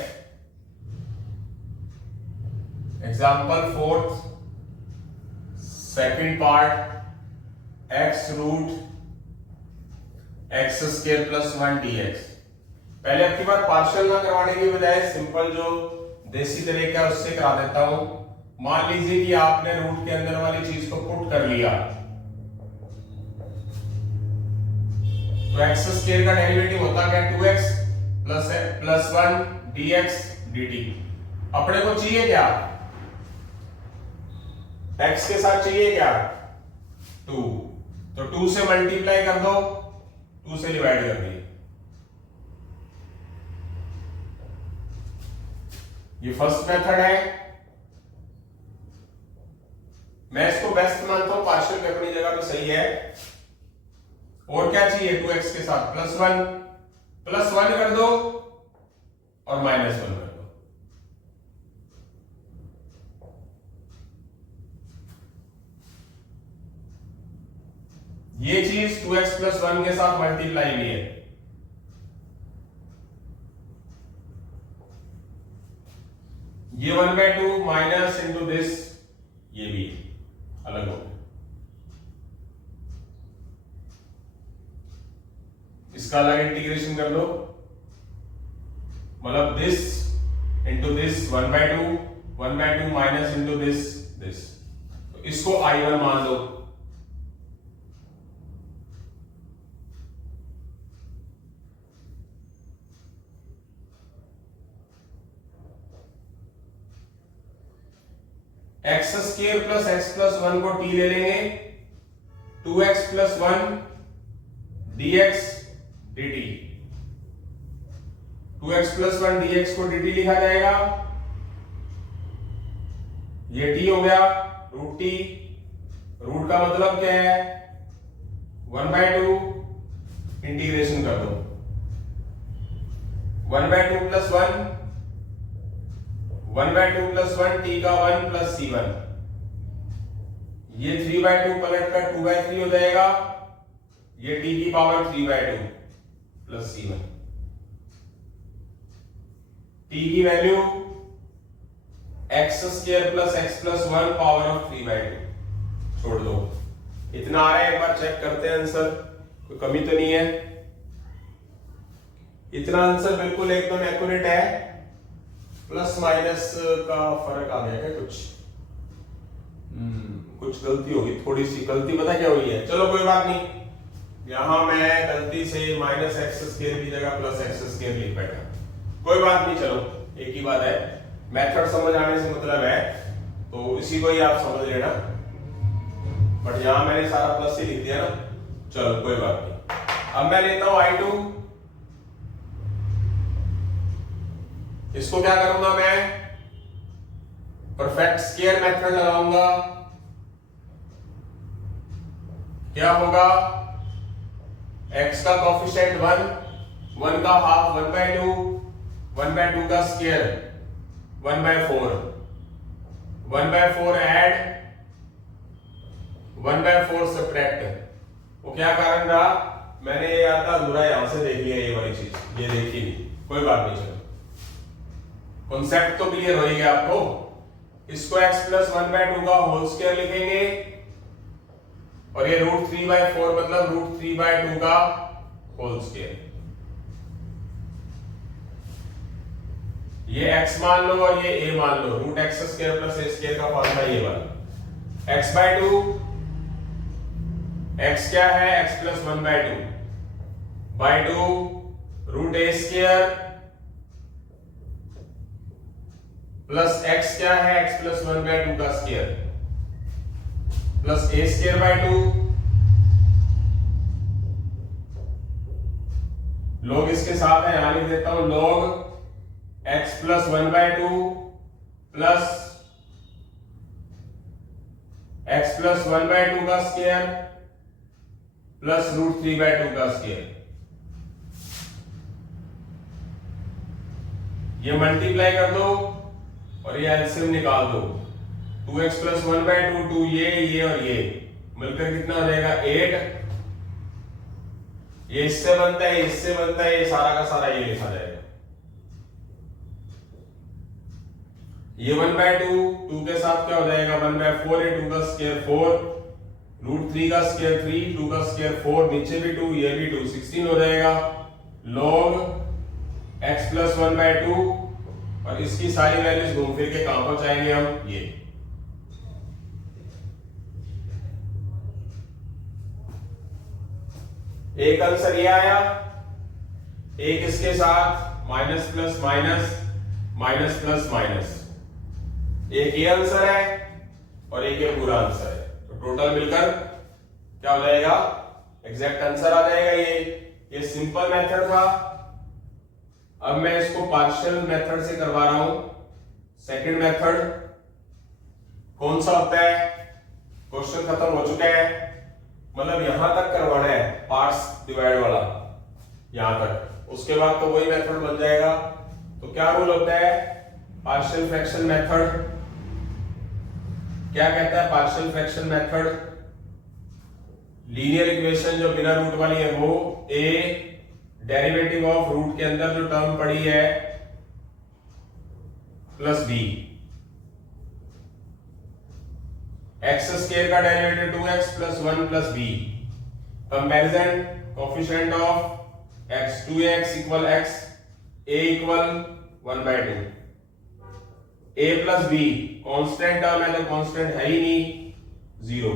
Example 4th second part x root x square plus 1 dx। पहले आपकी बार पार्शियल ना करवाने की बजाय सिंपल जो देसी तरीका है उससे करा देता हूं। मान लीजिए कि आपने रूट के अंदर वाली चीज को पुट कर लिया, तो x स्क्वायर का डेरिवेटिव होता क्या 2x प्लस 1 dx dt। अपने को चाहिए क्या, x के साथ चाहिए क्या 2, तो 2 से मल्टीप्लाई कर दो, 2 से डिवाइड कर दिए। ये फर्स्ट मेथड है, मैं इसको बेस्ट मानता हूं, पार्शियल भी अपनी जगह पे सही है। और क्या चाहिए 2x के साथ प्लस 1 कर दो और -1 कर दो। ये चीज 2x प्लस 1 के साथ मल्टीप्लाई भी है, ये 1/2 माइनस इंटू दिस, ये भी अलग हो गया। इसका अलग इंटीग्रेशन कर लो, मतलब this into this 1/2 minus into this, तो इसको i1 मान लो। x square plus x plus 1 को t ले लेंगे, 2x plus 1 dx dt। 2x plus 1 dx को dt लिखा जाएगा, ये t हो गया रूट t। रूट का मतलब क्या है 1/2, इंटीग्रेशन कर दो, 1/2 प्लस 1 1/2 प्लस 1 t का 1 प्लस c1, ये 3/2 पलट कर 2/3 हो जाएगा, ये t की पावर 3/2 प्लस c1, t की value x square plus x plus 1 power of 3/2। छोड़ दो, इतना आ रहा है, एक बार चेक करते हैं आंसर, कोई कमी तो नहीं है। इतना आंसर बिल्कुल एकदम एक्यूरेट है, प्लस माइनस का फर्क आ गया क्या कुछ? कुछ गलती होगी, थोड़ी सी गलती, पता क्या हुई है, चलो कोई बात नहीं, यहां मैं गलती से माइनस एक्स स्क्वायर की जगह प्लस एक्स स्क्वायर लिख बैठा, कोई बात नहीं, चलो एक ही बात है, मेथड समझ आने से मतलब है, तो इसी को ही आप समझ लेना, बट यहां मैंने सारा प्लस ही लिख दिया ना, चलो कोई बात नहीं। अब मैं लेता हूं I2, इसको क्या करूंगा मैं, परफेक्ट स्क्वायर मेथड लगाऊंगा, क्या होगा, x का कोफिशिएंट 1, 1 का हाफ 1/2, 1/2 का स्क्वायर 1/4, 1/4 ऐड 1/4 सब्ट्रैक्ट। वो क्या कारण रहा, मैंने ये आता अधूरा यहां से देख लिया, ये वाली चीज ये देखी नहीं, कोई बात नहीं, चलो कॉन्सेप्ट तो क्लियर हो गया आपको। इसको x प्लस 1/2 का होल स्क्वायर लिखेंगे, और ये √3/4 मतलब √3/2 का होल स्क्वायर, ये x मान लो और ये a मान लो, √x² प्लस a स्क्वायर का फॉर्मूला ये वाला, x/2, x क्या है, x plus 1/2 √a² plus x क्या है, x प्लस 1/2 का स्क्वायर प्लस a²/2, लॉग इसके साथ है, यहां लिख देता हूं log x plus 1/2 plus x plus 1/2 का स्क्वायर प्लस √3/2 का स्क्वायर, ये मल्टीप्लाई कर दो और ये एलसीएम निकाल दो, 2x प्लस 1/2, 2 ये और ये मिलकर कितना हो जाएगा 8, ये इससे बनता है, इससे बनता है, ये सारा का सारा ये लिखा जाएगा, ये 1/2, 2 के साथ क्या हो जाएगा 1/4 है, 2 का स्क्वायर 4, √3 का स्क्वायर 3, 2 का स्क्वायर 4, नीचे भी 2 ये भी 2, 16 हो जाएगा, log x प्लस 1/2, और इसकी सारी वैल्यूज घूम फिर के कहां पहुंचाएंगे हम, ये एक आंसर ये आया, एक इसके साथ minus plus minus, minus plus minus, एक ये आंसर है और एक ये पूरा आंसर है, तो टोटल मिलकर क्या हो जाएगा, एग्जैक्ट आंसर आ जाएगा। ये सिंपल मेथड था। अब मैं इसको पार्शियल मेथड से करवा रहा हूं। सेकंड मेथड कौन सा होता है, क्वेश्चन खत्म हो चुका है, मतलब यहां तक करवाना है, पार्ट्स डिवाइड वाला यहां तक, उसके बाद तो वही मेथड बन जाएगा। तो क्या रूल होता है, पार्शियल फ्रैक्शन मेथड क्या कहता है, partial fraction method, linear equation जो बिना रूट वाली है वो a डेरिवेटिव ऑफ रूट के अंदर जो टर्म पड़ी है प्लस b, x स्क्वायर का derivative 2x plus 1 plus b, comparison coefficient of x 2x equal x, a equal 1/2, a plus b constant term है तो कांस्टेंट है ही नहीं, 0,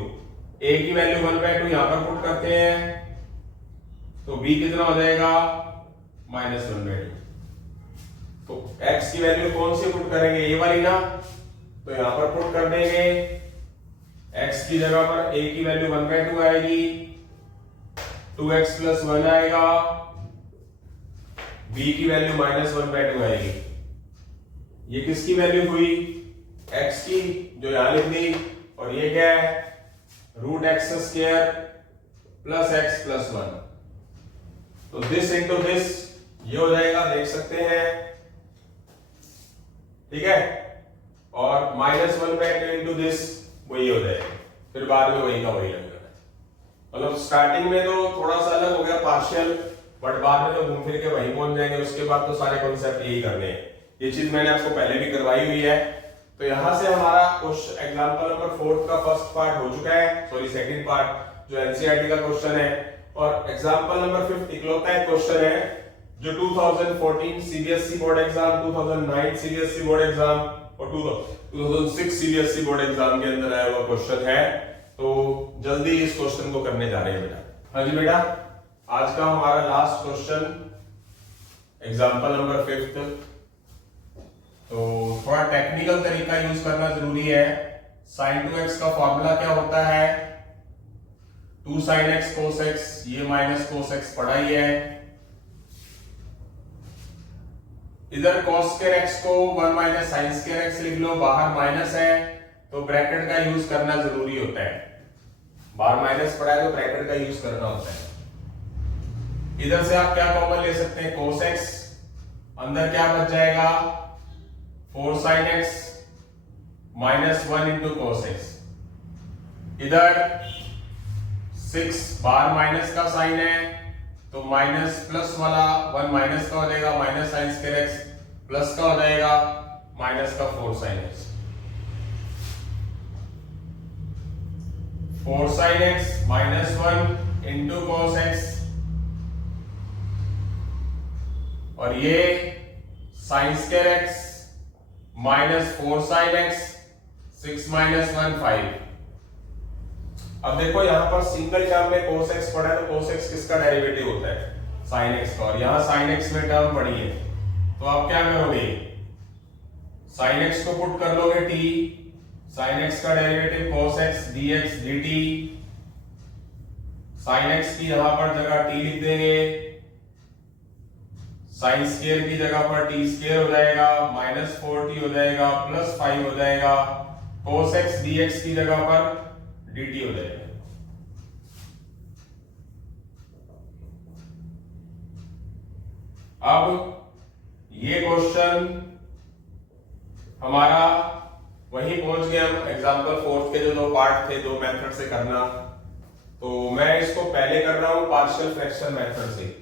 a की वैल्यू 1/2 यहां पर पुट करते हैं तो b कितना हो जाएगा -1/2। तो x की वैल्यू कौन सी पुट करेंगे, ये वाली ना, तो यहां पर पुट कर देंगे, x की जगह पर a की वैल्यू 1/2 आएगी, 2x प्लस 1 आएगा, b की वैल्यू -1/2 आएगी। ये किसकी वैल्यू हुई, x की, जो यहां लिख दी, और ये क्या है √x² प्लस x प्लस 1, तो दिस इंटू दिस ये हो जाएगा, देख सकते हैं, ठीक है, और -1/2 इंटू दिस वो ये हो जाएगा। फिर बाद में वही का वही लग जाना है। मतलब स्टार्टिंग में तो थोड़ा सा अलग हो गया पार्शियल, बट बाद में तो घूम फिर के वहीं पहुंच जाएंगे। उसके बाद तो सारे कॉन्सेप्ट यही करने हैं। ये चीज मैंने आपको पहले भी करवाई हुई है। तो यहां से हमारा एग्जांपल नंबर 4 का फर्स्ट पार्ट हो चुका है, सॉरी सेकंड पार्ट, जो एनसीईआरटी का क्वेश्चन है। और एग्जांपल नंबर 5 इकलौता एक क्वेश्चन है जो 2014 CBSE board exam, 2009 CBSE board exam और 2006 सीबीएसई बोर्ड एग्जाम के अंदर आया हुआ क्वेश्चन है। तो जल्दी इस क्वेश्चन को करने जा रहे हैं बेटा। हाँ जी बेटा, आज का हमारा लास्ट क्वेश्चन एग्जांपल नंबर 5। तो थोड़ा टेक्निकल तरीका यूज करना जरूरी है। sin 2x का फॉर्मूला क्या होता है? 2 sin x cos x, ये माइनस cos x पढ़ा ही है। इधर cos square x को 1 माइनस sin square x लिख लो, बाहर माइनस है तो ब्रैकेट का यूज करना जरूरी होता है। बाहर माइनस पड़ा है तो ब्रैकेट का यूज करना होता है। इधर से आप क्या कॉमन ले सकते हैं? cos x, अंदर क्या बच जाएगा? 4 sin x minus 1 into cos x। इधर 6 बार माइनस का साइन है तो माइनस प्लस वाला 1 माइनस का हो जाएगा, minus sin square x, plus का हो जाएगा माइनस का 4 sin x। 4 sin x minus 1 into cos x, और ये sin square x minus 4 sin x, 6 minus 1 5। अब देखो यहां पर सिंगल टर्म में cos x पड़ा है तो cos x किसका डेरिवेटिव होता है? sin x का। और यहां sin x में टर्म पड़ी है तो आप क्या करोगे? sin x को पुट कर लोगे t, sin x का derivative cos x dx dt। sin x की यहां पर जगह t लिख देंगे, साइन स्क्वायर की जगह पर टी स्क्वायर हो जाएगा, माइनस 4t हो जाएगा, प्लस 5 हो जाएगा, cos x dx की जगह पर dt हो जाएगा। अब ये क्वेश्चन हमारा वहीं पहुंच गया। हम एग्जांपल 4 के जो 2 पार्ट थे, 2 मेथड से करना, तो मैं इसको पहले कर रहा हूं पार्शियल फ्रैक्शन मेथड से।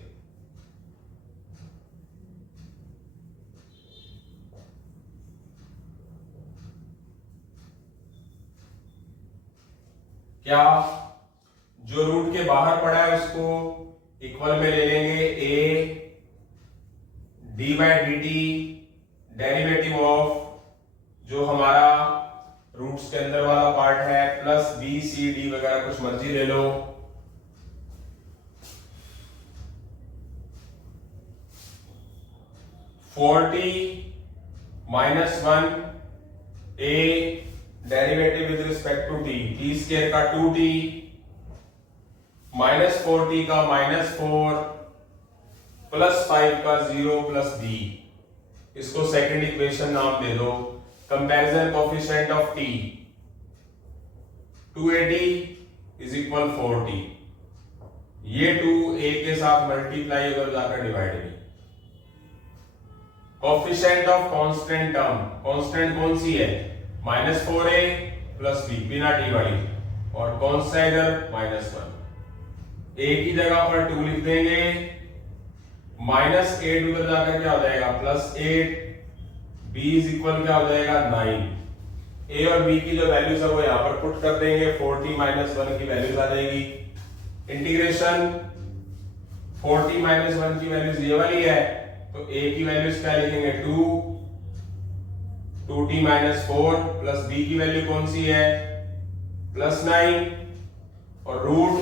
क्या जो रूट के बाहर पड़ा है उसको इक्वल में ले लेंगे, a D by D T derivative of जो हमारा रूट्स के अंदर वाला पार्ट है, प्लस बी सी डी वगैरह कुछ मर्जी ले लो। Forty minus 1 a derivative with respect to t square का 2t, माइनस 4t का माइनस 4, प्लस 5 का 0 प्लस b। इसको सेकंड इक्वेशन नाम दे दो, comparison coefficient of t 2at is equal 4t। ये 2 a के साथ मल्टीप्लाई उधर जाकर डिवाइड भी। Coefficient of constant term, constant कौन सी है? माइनस 4a प्लस b, बिना t वाली, और कौन सा इधर? माइनस 1। a की जगह पर 2 लिख देंगे, माइनस 8 उधर जाकर क्या हो जाएगा? प्लस 8, b इज इक्वल क्या हो जाएगा? 9। a और b की जो वैल्यूज है वो यहां पर पुट कर देंगे, 40 माइनस 1 की वैल्यूज आ जाएगी। इंटीग्रेशन 40 माइनस 1 की वैल्यूज ये वाली है तो a की वैल्यूज क्या लिखेंगे? 2t माइनस 4, प्लस b की वैल्यू कौन सी है? प्लस 9, और root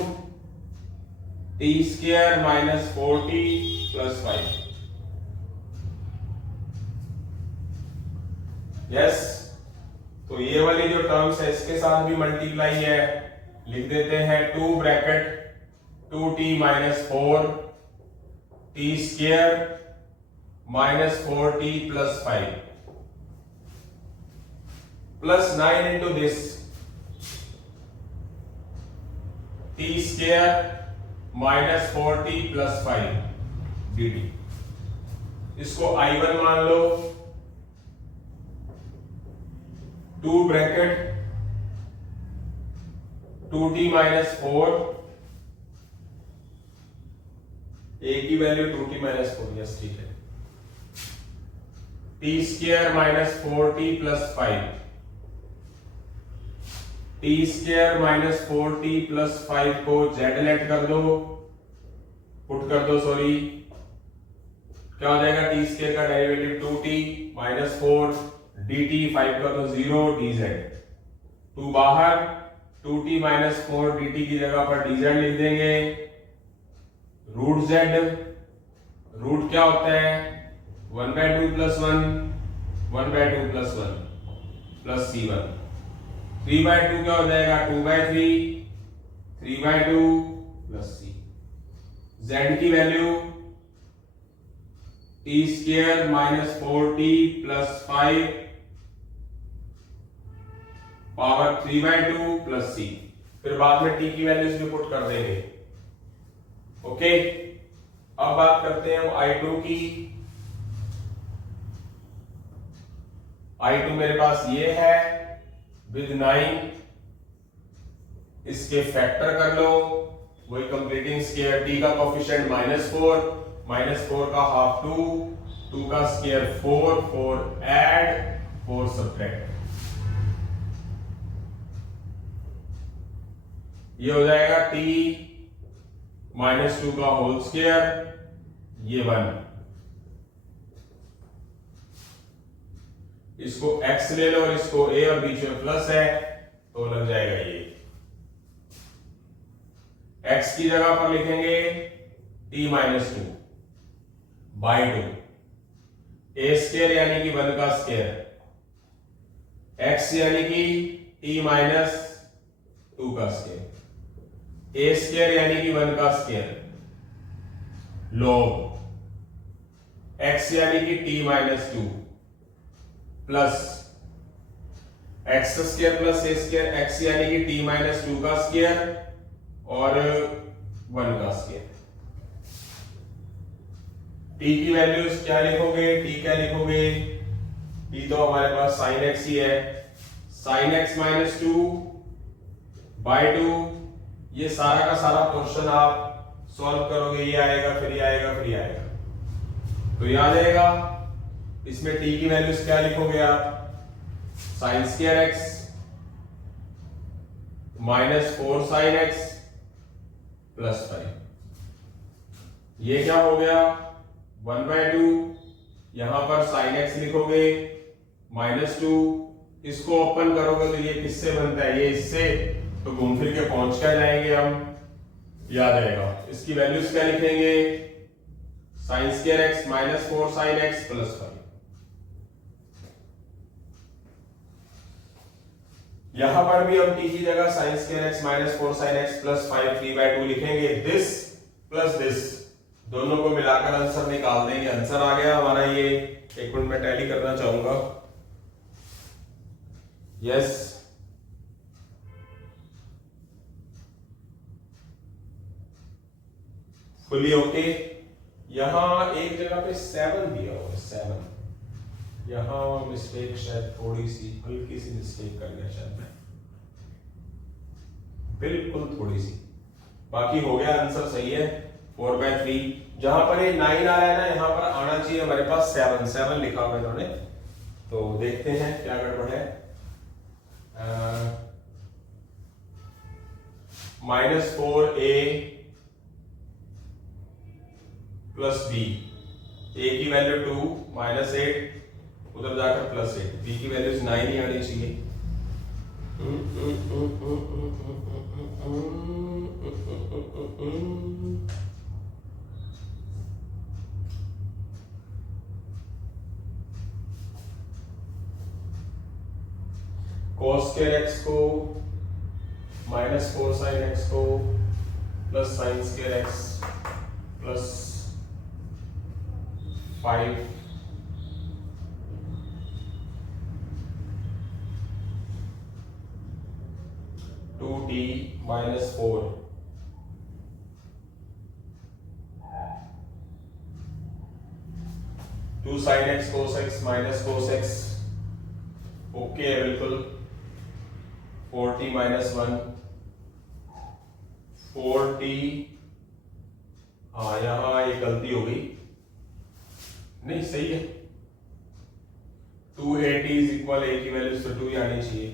t square minus 4t plus 5। Yes, तो ये वाली जो टर्म्स है इसके साथ भी मल्टीप्लाई है, लिख देते हैं 2 bracket 2t minus 4 t square minus 4t plus 5 plus 9 into this t square minus 4t plus 5 dt। इसको I1 मान लो, 2 ब्रैकेट 2t माइनस 4, a की वैल्यू 2t माइनस 4, यस ठीक है। t square minus 4t plus 5, T square minus 4t plus 5 को z late कर दो, put कर दो, सॉरी क्या हो जाएगा, टी स्क्वायर का डेरिवेटिव 2t माइनस 4 dt, 5 का तो 0 dz, 2 बाहर, 2t माइनस 4 dt की जगह पर dz लिख देंगे, रूट z, रूट क्या होता है 1/2 प्लस 1, 1/2 प्लस 1 प्लस c1, 3/2 क्या हो जाएगा 2/3, 3/2 प्लस c, z की value t square minus 4t plus 5 power 3/2 plus c, फिर बाद में t की वैल्यूज भी पुट कर देंगे। ओके, अब बात करते हैं I2 की। I2 मेरे पास ये है विद 9, इसके फैक्टर कर लो, वही कंप्लीटिंग स्क्वायर, t का कोफिशिएंट -4 का हाफ 2, 2 का स्क्वायर 4, 4 ऐड 4 सब्ट्रैक्ट, ये हो जाएगा t -2 का होल स्क्वायर, ये 1, इसको x ले लो और इसको a और बीच में प्लस है तो लग जाएगा ये, x की जगह पर लिखेंगे t -2 बाई 2, a स्क्वायर यानी कि 1 का स्क्वायर, x यानी कि t -2 का स्क्वायर, a स्क्वायर यानी कि 1 का स्क्वायर, log x यानी कि t -2 plus x square plus a square, x यानी कि t -2 का स्क्वायर और 1 का स्क्वायर। t की वैल्यूज क्या लिखोगे, t क्या लिखोगे, t तो हमारे पास sin x ही है, sin x -2 बाय 2, ये सारा का सारा क्वेश्चन आप सॉल्व करोगे, ये आएगा फिर ये आएगा फिर ये आएगा, तो ये आ जाएगा। इसमें t की वैल्यूज क्या लिखोगे आप, sin square x -4 sin x plus 5, ये क्या हो गया 1/2, यहां पर sin x लिखोगे -2, इसको ओपन करोगे तो ये किससे बनता है, ये इससे, तो घूम फिर के पहुंच कर जाएंगे हम, याद रहेगा। इसकी वैल्यूज क्या लिखेंगे, sin square x -4 sin x plus 5, यहां पर भी हम t की जगह sin square x -4 sin x plus 5 3/2 लिखेंगे, दिस प्लस दिस दोनों को मिलाकर आंसर निकाल देंगे, आंसर आ गया हमारा ये। एक मिनट में टैली करना चाहूंगा, यस फुली ओके। यहां एक जगह पे 7 दिया हुआ है, 7, यहां मिस्टेक शायद थोड़ी सी, हल्की सी मिस्टेक कर गया शायद मैं, बिल्कुल थोड़ी सी, बाकी हो गया, आंसर सही है 4/3। जहां पर ये 9 आ रहा है ना, यहां पर आना चाहिए हमारे पास 7 लिखा हुआ है इन्होंने, तो देखते हैं क्या गड़बड़ है। -4a प्लस b, a की वैल्यू 2 -8, उधर जाकर +8, b की वैल्यूज 9 ही आनी चाहिए। cos स्क्वायर x को -4 sin x को plus sin square x plus 5 2t -4 2 sin x cos x minus cos x, okay है बिल्कुल, 4t -1 4t, हाँ यहां ये गलती हो गई, नहीं सही है, 2at इज इक्वल a की वैल्यू से 2 आनी चाहिए,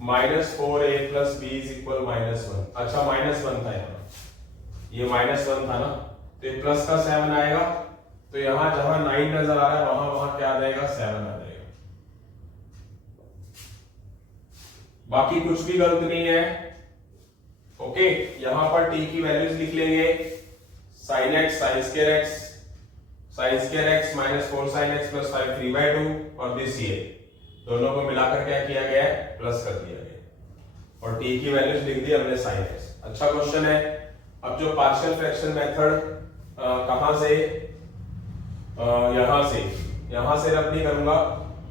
-4a plus b is equal -1। अच्छा -1 था यहाँ, ये -1 था ना, तो ये प्लस का 7 आएगा, तो यहां जहां 9 नजर आ रहा है वहां वहां क्या आ जाएगा, 7 आ जाएगा। बाकी कुछ भी गलत नहीं है। ओके, यहां पर t की वैल्यूज लिख लेंगे, sin x sin square x -4 sin x plus 5 3/2 और दिस ये दोनों को मिलाकर क्या किया गया है, प्लस कर दिया गया, और t की वैल्यूज लिख दी हमने sin x। अच्छा क्वेश्चन है। अब जो पार्शियल फ्रैक्शन मेथड कहां से, यहां से रब नहीं करूंगा,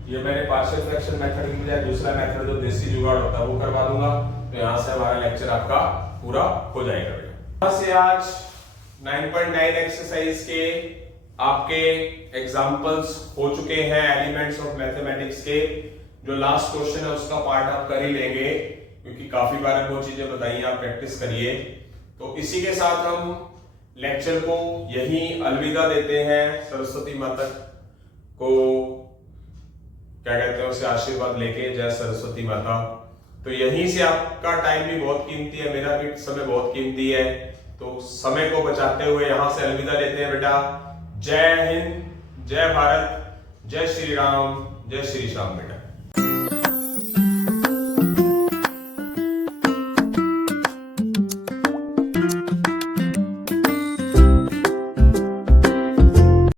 ये मैंने पार्शियल फ्रैक्शन मेथड की बजाय दूसरा मेथड जो देसी जुगाड़ होता है वो करवा दूंगा, तो यहां से हमारा लेक्चर आपका पूरा हो जाएगा। यहां से आज 9.9 एक्सरसाइज के आपके एग्जांपल्स हो चुके हैं एलिमेंट्स ऑफ मैथमेटिक्स के। जो लास्ट क्वेश्चन है उसका पार्ट आप कर ही लेंगे, क्योंकि काफी बार वो चीजें बताइए, आप प्रैक्टिस करिए। तो इसी के साथ हम लेक्चर को यहीं अलविदा देते हैं। सरस्वती माता को क्या कहते हैं, उसे आशीर्वाद लेके, जय सरस्वती माता। तो यहीं से आपका टाइम भी बहुत कीमती है, मेरा भी समय बहुत कीमती है, तो समय को बचाते हुए यहां से अलविदा लेते हैं बेटा। जय हिंद, जय भारत, जय श्री राम, जय श्री श्याम बेटा।